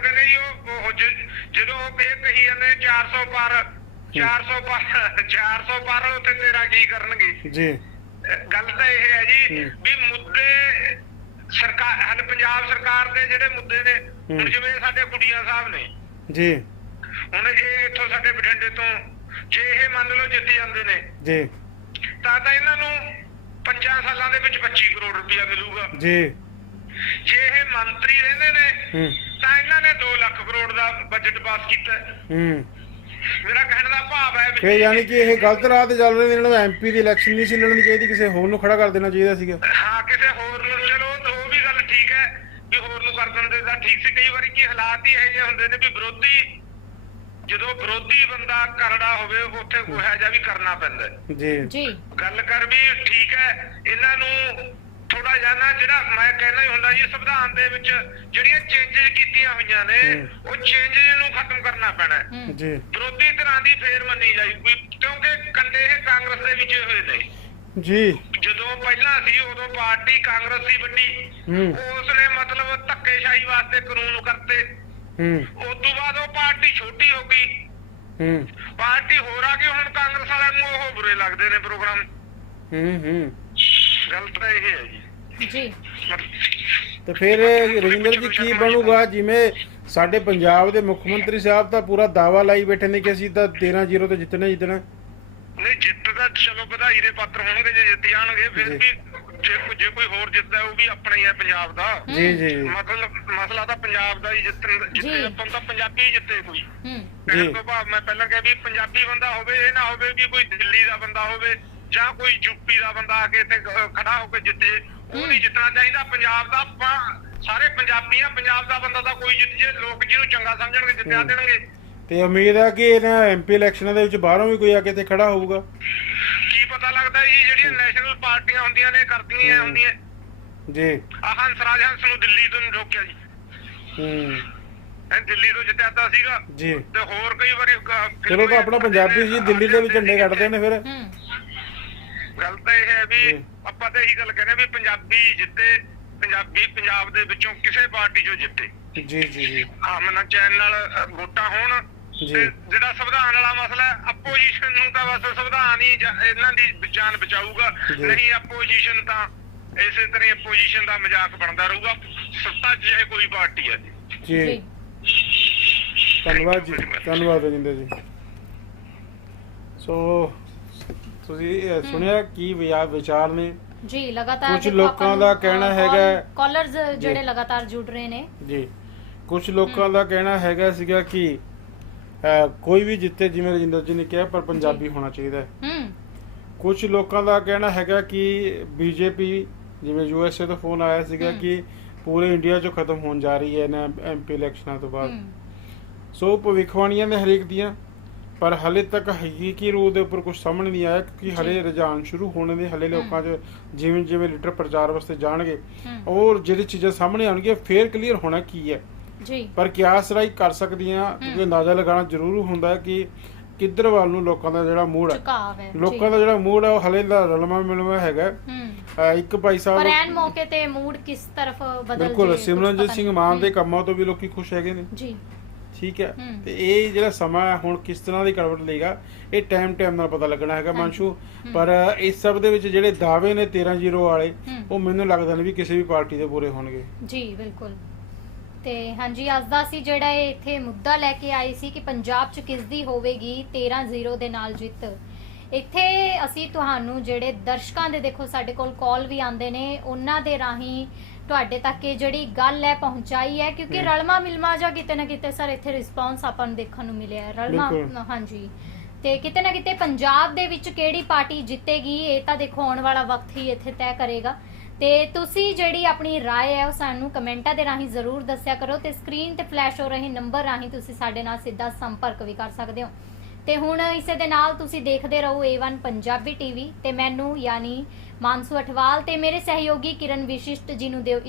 [SPEAKER 3] ਜਦੋਂ ਉਹ ਕਹੀ ਜਾਂਦੇ ਚਾਰ ਸੌ ਪਰ ਚਾਰ ਸੌ ਪਰ ਚਾਰ ਸੌ ਪਰ ਉੱਥੇ ਤੇਰਾ ਕੀ ਕਰਨਗੇ
[SPEAKER 2] ਜੀ।
[SPEAKER 3] ਗੱਲ ਤਾਂ ਇਹ ਹੈ ਜੀ ਵੀ ਮੁੱਦੇ ਸਰਕਾਰ ਹਨ ਪੰਜਾਬ ਸਰਕਾਰ ਦੇ ਜਿਹੜੇ ਮੁੱਦੇ ਨੇ ਹੁਣ ਜਿਵੇਂ ਸਾਡੇ ਕੁੜੀਆਂ ਸਾਹਿਬ ਨੇ
[SPEAKER 2] ਜੀ,
[SPEAKER 3] ਹੁਣ ਇਹ ਇੱਥੋਂ ਸਾਡੇ ਬਠਿੰਡੇ ਤੋਂ ਜੇ ਇਹ ਮੰਨ ਲਓ ਜਿੱਤ ਜਾਂਦੇ ਨੇ
[SPEAKER 2] ਜੀ
[SPEAKER 3] ਤਾਂ ਤਾਂ ਇਹਨਾਂ ਨੂੰ ਪੰਜਾਂ ਸਾਲਾਂ ਦੇ ਵਿੱਚ ਪੱਚੀ ਕਰੋੜ ਰੁਪਇਆ ਮਿਲੂਗਾ
[SPEAKER 2] ਜੀ।
[SPEAKER 3] ਜੇ ਇਹ ਮੰਤਰੀ ਰਹਿੰਦੇ ਨੇ ਤਾਂ ਇਹਨਾਂ ਨੇ ਦੋ ਲੱਖ ਕਰੋੜ ਦਾ ਬਜਟ ਪਾਸ ਕੀਤਾ।
[SPEAKER 2] ਹੂੰ
[SPEAKER 3] ਮੇਰਾ ਕਹਿਣ ਦਾ ਭਾਵ ਹੈ
[SPEAKER 2] ਫੇ ਯਾਨੀ ਕਿ ਇਹ ਗਲਤ ਰਾਹ ਤੇ ਚੱਲ ਰਹੇ ਨੇ, ਇਹਨਾਂ ਨੂੰ ਐਮਪੀ ਦੀ ਇਲੈਕਸ਼ਨ ਨਹੀਂ ਸੀ ਲੜਨੀ ਚਾਹੀਦੀ, ਕਿਸੇ ਹੋਰ ਨੂੰ ਖੜਾ ਕਰ ਦੇਣਾ ਚਾਹੀਦਾ ਸੀਗਾ।
[SPEAKER 3] ਹਾਂ ਕਿਸੇ ਹੋਰ ਨੂੰ, ਚਲੋ ਉਹ ਵੀ ਗੱਲ ਠੀਕ ਹੈ ਵੀ ਹੋਰ ਨੂੰ ਕਰ ਦਿੰਦੇ ਤਾਂ ਠੀਕ ਸੀ। ਕਈ ਵਾਰੀ ਕੀ ਹਾਲਾਤ ਹੀ ਇਹੋ ਜਿਹੇ ਹੁੰਦੇ ਨੇ ਵੀ ਵਿਰੋਧੀ ਜਦੋਂ ਵਿਰੋਧੀ ਬੰਦਾ ਕਰੜਾ ਹੋਵੇ ਉੱਥੇ ਉਹ ਜਿਹਾ ਵੀ ਕਰਨਾ ਪੈਂਦਾ
[SPEAKER 2] ਜੀ
[SPEAKER 1] ਜੀ।
[SPEAKER 3] ਗੱਲ ਕਰ ਵੀ ਠੀਕ ਹੈ ਇਹਨਾਂ ਨੂੰ ਥੋੜਾ ਜਿਹਾ ਨਾ ਜਿਹੜਾ ਮੈਂ ਕਹਿਣਾ ਹੀ ਹੁੰਦਾ ਜੀ ਸੰਵਿਧਾਨ ਦੇ ਵਿੱਚ ਜਿਹੜੀਆਂ ਚੇਂਜਸ ਕੀਤੀਆਂ ਹੋਈਆਂ ਨੇ ਉਹ ਚੇਂਜਸ ਨੂੰ ਖਤਮ ਕਰਨਾ ਪੈਣਾ
[SPEAKER 2] ਜੀ।
[SPEAKER 3] ਵਿਰੋਧੀ ਧਿਰਾਂ ਦੀ ਫੇਰ ਮੰਨੀ ਜਾਊਗੀ ਕਿਉਂਕਿ ਕੰਡੇ ਇਹ ਕਾਂਗਰਸ ਦੇ ਵਿੱਚ ਹੋਏ ਨੇ
[SPEAKER 2] ਜੀ।
[SPEAKER 3] ਜਦੋਂ ਪਹਿਲਾਂ ਸੀ ਉਦੋਂ ਪਾਰਟੀ ਕਾਂਗਰਸ ਦੀ ਵੱਡੀ ਉਸਨੇ ਮਤਲਬ ਧੱਕੇਸ਼ਾਹੀ ਵਾਸਤੇ ਕਾਨੂੰਨ ਕਰਤੇ। ਉਸ ਤੋਂ ਬਾਅਦ ਉਹ ਪਾਰਟੀ ਛੋਟੀ ਹੋ ਗਈ, ਪਾਰਟੀ ਹੋਰ ਆ ਗਈ, ਹੁਣ ਕਾਂਗਰਸ ਵਾਲਿਆਂ ਨੂੰ ਉਹ ਬੁਰੇ ਲੱਗਦੇ ਨੇ ਪ੍ਰੋਗਰਾਮ।
[SPEAKER 2] ਹੂੰ ਹੂੰ
[SPEAKER 3] ਗੱਲ ਤਾਂ ਇਹ ਹੈ ਜੀ
[SPEAKER 1] ਜੀ।
[SPEAKER 2] ਤੇ ਫਿਰ ਰਜਿੰਦਰ ਜੀ ਕੀ ਬਣੂਗਾ? ਜਿਵੇਂ ਸਾਡੇ ਪੰਜਾਬ ਦੇ ਮੁੱਖ ਮੰਤਰੀ ਸਾਹਿਬ ਤਾਂ ਪੂਰਾ ਦਾਵਾ ਲਾਈ ਬੈਠੇ ਨੇ ਕਿ ਅਸੀਂ ਤਾਂ ਤੇਰਾਂ ਜ਼ੀਰੋ ਤੇ ਜਿੱਤਣਾ ਜਿੱਤਣਾ।
[SPEAKER 3] ਨਹੀਂ ਜਿੱਤ ਤਾਂ ਚਲੋ ਵਧਾਈ ਦੇ ਪਾਤਰ ਹੋਣਗੇ ਜੇ ਜਿੱਤ ਜਾਣਗੇ, ਫਿਰ ਵੀ ਜੇ ਜੇ ਕੋਈ ਹੋਰ ਜਿੱਤਦਾ ਉਹ ਵੀ ਆਪਣਾ ਹੀ ਹੈ ਪੰਜਾਬ ਦਾ।
[SPEAKER 2] ਜੀ ਜੀ।
[SPEAKER 3] ਮਤਲਬ ਮਸਲਾ ਤਾਂ ਪੰਜਾਬ ਦਾ ਹੀ ਜਿੱਤਣ ਜਿੱਤੇ ਆਪਾਂ ਤਾਂ ਪੰਜਾਬੀ ਜਿੱਤੇ ਕੋਈ।
[SPEAKER 2] ਜੀ।
[SPEAKER 3] ਤੋਂ ਭਾਵ ਮੈਂ ਪਹਿਲਾਂ ਕਿਹਾ ਵੀ ਪੰਜਾਬੀ ਬੰਦਾ ਹੋਵੇ, ਇਹ ਨਾ ਹੋਵੇ ਵੀ ਕੋਈ ਦਿੱਲੀ ਦਾ ਬੰਦਾ ਹੋਵੇ ਜਾਂ ਕੋਈ ਯੂਪੀ ਦਾ ਬੰਦਾ ਆ ਕੇ ਇੱਥੇ ਖੜਾ ਹੋ ਕੇ ਜਿੱਤੇ, ਉਹ ਨਹੀਂ ਜਿੱਤਣਾ ਚਾਹੀਦਾ। ਪੰਜਾਬ ਦਾ ਆਪਾਂ ਸਾਰੇ ਪੰਜਾਬੀ ਆ, ਪੰਜਾਬ ਦਾ ਬੰਦਾ ਤਾਂ ਕੋਈ ਜਿੱਤ ਜੇ ਲੋਕ ਜਿਹਨੂੰ ਚੰਗਾ ਸਮਝਣਗੇ ਜਿੱਤਿਆ ਦੇਣਗੇ।
[SPEAKER 2] ਤੇ ਉਮੀਦ ਆ ਕਿ ਇਹਨਾਂ ਐਮਪੀ ਇਲੈਕਸ਼ਨਾਂ ਦੇ ਵਿੱਚ ਬਾਹਰੋਂ ਵੀ ਕੋਈ ਆ ਕੇ ਇੱਥੇ ਖੜਾ ਹੋਊਗਾ।
[SPEAKER 3] ਕੀ ਪਤਾ ਲੱਗਦਾ ਜੀ ਜਿਹੜੀਆਂ ਨੈਸ਼ਨਲ ਪਾਰਟੀਆਂ ਹੁੰਦੀਆਂ ਨੇ ਕਰਦੀਆਂ ਹੁੰਦੀਆਂ
[SPEAKER 2] ਜੀ।
[SPEAKER 3] ਆਹ ਹੰਸਰਾਜ ਹੰਸ ਨੂੰ ਦਿੱਲੀ ਤੋਂ ਰੋਕਿਆ ਜੀ,
[SPEAKER 2] ਹੂੰ
[SPEAKER 3] ਇਹ ਦਿੱਲੀ ਤੋਂ ਜਿੱਤਿਆ ਤਾਂ ਸੀਗਾ
[SPEAKER 2] ਜੀ।
[SPEAKER 3] ਤੇ ਹੋਰ ਕਈ ਵਾਰੀ
[SPEAKER 2] ਚਲੋ ਤਾਂ ਆਪਣਾ ਪੰਜਾਬੀ ਜੀ ਦਿੱਲੀ ਦੇ ਵੀ ਝੰਡੇ ਕੱਢਦੇ ਨੇ। ਫਿਰ
[SPEAKER 3] ਗੱਲ ਤਾਂ ਇਹ ਹੈ ਵੀ ਆਪਾਂ ਤਾਂ ਇਹੀ ਗੱਲ ਕਹਿੰਦੇ ਵੀ ਪੰਜਾਬੀ ਜਿੱਤੇ, ਪੰਜਾਬੀ ਪੰਜਾਬ ਦੇ ਵਿੱਚੋਂ ਕਿਸੇ ਪਾਰਟੀ ਚੋਂ ਜਿੱਤੇ।
[SPEAKER 2] ਜੀ ਜੀ ਜੀ।
[SPEAKER 3] ਆਮਨਾ ਚੈਨ ਨਾਲ ਵੋਟਾਂ ਹੋਣ ਤੇ ਜਿਹੜਾ ਸੰਵਿਧਾਨ ਵਾਲਾ ਮਸਲਾ ਆਪੋਜੀਸ਼ਨ ਨੂੰ ਤਾਂ ਬਸ ਸੰਵਿਧਾਨ ਹੀ ਇਹਨਾਂ ਦੀ ਜਾਨ ਬਚਾਊਗਾ, ਨਹੀਂ ਆਪੋਜੀਸ਼ਨ ਤਾਂ ਇਸੇ ਤਰ੍ਹਾਂ ਆਪੋਜੀਸ਼ਨ ਦਾ ਮਜ਼ਾਕ ਬਣਦਾ ਰਹੂਗਾ ਸੱਤਾ 'ਚ ਚਾਹੇ ਕੋਈ ਪਾਰਟੀ ਹੈ
[SPEAKER 2] ਜੀ। ਧੰਨਵਾਦ ਜੀ, ਧੰਨਵਾਦ ਰਜਿੰਦਰ ਜੀ। ਸੋ ਤੁਸੀਂ ਸੁਣਿਆ ਕੀ ਵਿਚਾਰ ਨੇ
[SPEAKER 1] ਜੀ। ਲਗਾਤਾਰ
[SPEAKER 2] ਕੁਝ ਲੋਕਾਂ ਦਾ ਕਹਿਣਾ ਹੈਗਾ,
[SPEAKER 1] ਕਾਲਰਸ ਜਿਹੜੇ ਲਗਾਤਾਰ ਜੁੜ ਰਹੇ ਨੇ ਜੀ,
[SPEAKER 2] ਕੁਝ ਲੋਕਾਂ ਦਾ ਕਹਿਣਾ ਹੈਗਾ ਸੀਗਾ ਕਿ ਕੋਈ ਵੀ ਜਿੱਤੇ, ਜਿਵੇਂ ਰਜਿੰਦਰ ਜੀ ਨੇ ਕਿਹਾ, ਪਰ ਪੰਜਾਬੀ ਹੋਣਾ ਚਾਹੀਦਾ ਹੈ। ਕੁਝ ਲੋਕਾਂ ਦਾ ਕਹਿਣਾ ਹੈਗਾ ਕਿ ਬੀਜੇਪੀ, ਜਿਵੇਂ ਯੂ ਐਸ ਏ ਤੋਂ ਫੋਨ ਆਇਆ ਸੀਗਾ ਕਿ ਪੂਰੇ ਇੰਡੀਆ 'ਚੋਂ ਖਤਮ ਹੋਣ ਜਾ ਰਹੀ ਹੈ ਨਾ ਐਮਪੀ ਇਲੈਕਸ਼ਨਾਂ ਤੋਂ ਬਾਅਦ। ਸੋ ਭਵਿੱਖਬਾਣੀਆਂ ਨੇ ਹਰੇਕ ਦੀਆਂ, ਪਰ ਹਲੇ ਤੱਕ ਹਕੀਕੀ ਰੂਪ ਦੇ ਉੱਪਰ ਕੁਝ ਸਾਹਮਣੇ ਨਹੀਂ ਆਇਆ ਕਿਉਂਕਿ ਹਲੇ ਰੁਝਾਨ ਸ਼ੁਰੂ ਹੋਣੇ ਦੇ, ਹਲੇ ਲੋਕਾਂ 'ਚ ਜਿਵੇਂ ਜਿਵੇਂ ਲੀਡਰ ਪ੍ਰਚਾਰ ਵਾਸਤੇ ਜਾਣਗੇ ਔਰ ਜਿਹੜੀ ਚੀਜ਼ਾਂ ਸਾਹਮਣੇ ਆਉਣਗੀਆਂ ਫੇਰ ਕਲੀਅਰ ਹੋਣਾ ਕੀ ਹੈ ਜੀ। ਪਰ ਕਿਆਸ ਰਾਈ ਕਰ ਸਕਦੀਆਂ ਕਿਉਂਕਿ ਅੰਦਾਜ਼ਾ ਲਗਾਉਣਾ ਜ਼ਰੂਰ ਹੁੰਦਾ ਹੈ ਕਿ ਕਿੱਧਰ ਵੱਲ ਨੂੰ ਲੋਕਾਂ ਦਾ ਜਿਹੜਾ ਮੂਡ ਹੈ, ਲੋਕਾਂ ਦਾ ਜਿਹੜਾ ਮੂਡ ਹੈ ਉਹ ਹਲੇ ਦਾ ਰਲਮਾ ਮਿਲਵਾ ਹੈਗਾ। ਇੱਕ ਭਾਈ ਸਾਹਿਬ
[SPEAKER 1] ਪਰ ਐਨ ਮੌਕੇ ਤੇ ਮੂਡ ਕਿਸ ਤਰਫ ਬਦਲ ਜੇ,
[SPEAKER 2] ਬਿਲਕੁਲ ਸਿਮਰਨਜੀਤ ਸਿੰਘ ਮਾਨ ਦੇ ਕੰਮਾਂ ਤੋਂ ਵੀ ਲੋਕੀ ਖੁਸ਼ ਹੈਗੇ ਨੇ ਜੀ। ਠੀਕ ਹੈ, ਤੇ ਇਹ ਜਿਹੜਾ ਸਮਾਂ ਹੈ ਹੁਣ ਕਿਸ ਤਰ੍ਹਾਂ ਦੀ ਕਰਵਟ ਲਏਗਾ ਇਹ ਟਾਈਮ ਟਾਈਮ ਨਾਲ ਪਤਾ ਲੱਗਣਾ ਹੈਗਾ ਮਾਨਸ਼ੂ। ਪਰ ਇਸ ਸਭ ਦੇ ਵਿੱਚ ਜਿਹੜੇ ਦਾਅਵੇ ਨੇ ਤੇਰਾਂ ਜ਼ੀਰੋ ਵਾਲੇ, ਉਹ ਮੈਨੂੰ ਲੱਗਦਾ ਨਹੀਂ ਵੀ ਕਿਸੇ ਵੀ ਪਾਰਟੀ ਦੇ ਪੂਰੇ ਹੋਣਗੇ
[SPEAKER 1] ਜੀ। ਬਿਲਕੁਲ। ਤੇ ਹਾਂਜੀ, ਅੱਜ ਦਾ ਸੀ ਜਿਹੜਾ ਇਹ ਇੱਥੇ ਮੁੱਦਾ ਲੈ ਕੇ ਆਏ ਸੀ ਕਿ ਪੰਜਾਬ 'ਚ ਕਿਸ ਦੀ ਹੋਵੇਗੀ ਤੇਰਾਂ ਜ਼ੀਰੋ ਦੇ ਨਾਲ ਜਿੱਤ। ਇੱਥੇ ਅਸੀਂ ਤੁਹਾਨੂੰ ਜਿਹੜੇ ਦਰਸ਼ਕਾਂ ਦੇ, ਦੇਖੋ ਸਾਡੇ ਕੋਲ ਕਾਲ ਵੀ ਆਉਂਦੇ ਨੇ, ਉਹਨਾਂ ਦੇ ਰਾਹੀਂ ਤੁਹਾਡੇ ਤੱਕ ਇਹ ਜਿਹੜੀ ਗੱਲ ਹੈ ਪਹੁੰਚਾਈ ਹੈ ਕਿਉਂਕਿ ਰਲਮਾ ਮਿਲਮਾ ਜਾਂ ਕਿਤੇ ਨਾ ਕਿਤੇ ਸਰ ਇੱਥੇ ਰਿਸਪੌਂਸ ਆਪਾਂ ਨੂੰ ਦੇਖਣ ਨੂੰ ਮਿਲਿਆ ਰਲਮਾ। ਹਾਂਜੀ, ਤੇ ਕਿਤੇ ਨਾ ਕਿਤੇ ਪੰਜਾਬ ਦੇ ਵਿੱਚ ਕਿਹੜੀ ਪਾਰਟੀ ਜਿੱਤੇਗੀ ਇਹ ਤਾਂ ਦੇਖੋ ਆਉਣ ਵਾਲਾ ਵਕਤ ਹੀ ਇੱਥੇ ਤੈਅ ਕਰੇਗਾ। ਤੇ ਤੁਸੀਂ ਜਿਹੜੀ ਆਪਣੀ ਰਾਏ ਹੈ ਉਹ ਸਾਨੂੰ ਕਮੈਂਟਾਂ ਦੇ ਰਾਹੀਂ ਜ਼ਰੂਰ ਦੱਸਿਆ ਕਰੋ ਤੇ ਸਕਰੀਨ ਤੇ ਫਲੈਸ਼ ਹੋ ਰਹੇ ਨੰਬਰ ਰਾਹੀਂ ਤੁਸੀਂ ਸਾਡੇ ਨਾਲ ਸਿੱਧਾ ਸੰਪਰਕ ਵੀ ਕਰ ਸਕਦੇ ਹੋ। ਤੇ ਹੁਣ ਇਸੇ ਦੇ ਨਾਲ ਤੁਸੀਂ ਦੇਖਦੇ ਰਹੋ ਏ ਵਨ ਪੰਜਾਬੀ ਟੀਵੀ ਤੇ ਮੈਨੂੰ ਯਾਨੀ ਮਾਨਸੂ ਅਠਵਾਲ ਤੇ ਮੇਰੇ ਸਹਿਯੋਗੀ ਕਿਰਨ ਵਿਸ਼ਿਸ਼ਟ ਜੀ ਨੂੰ ਦਿਓ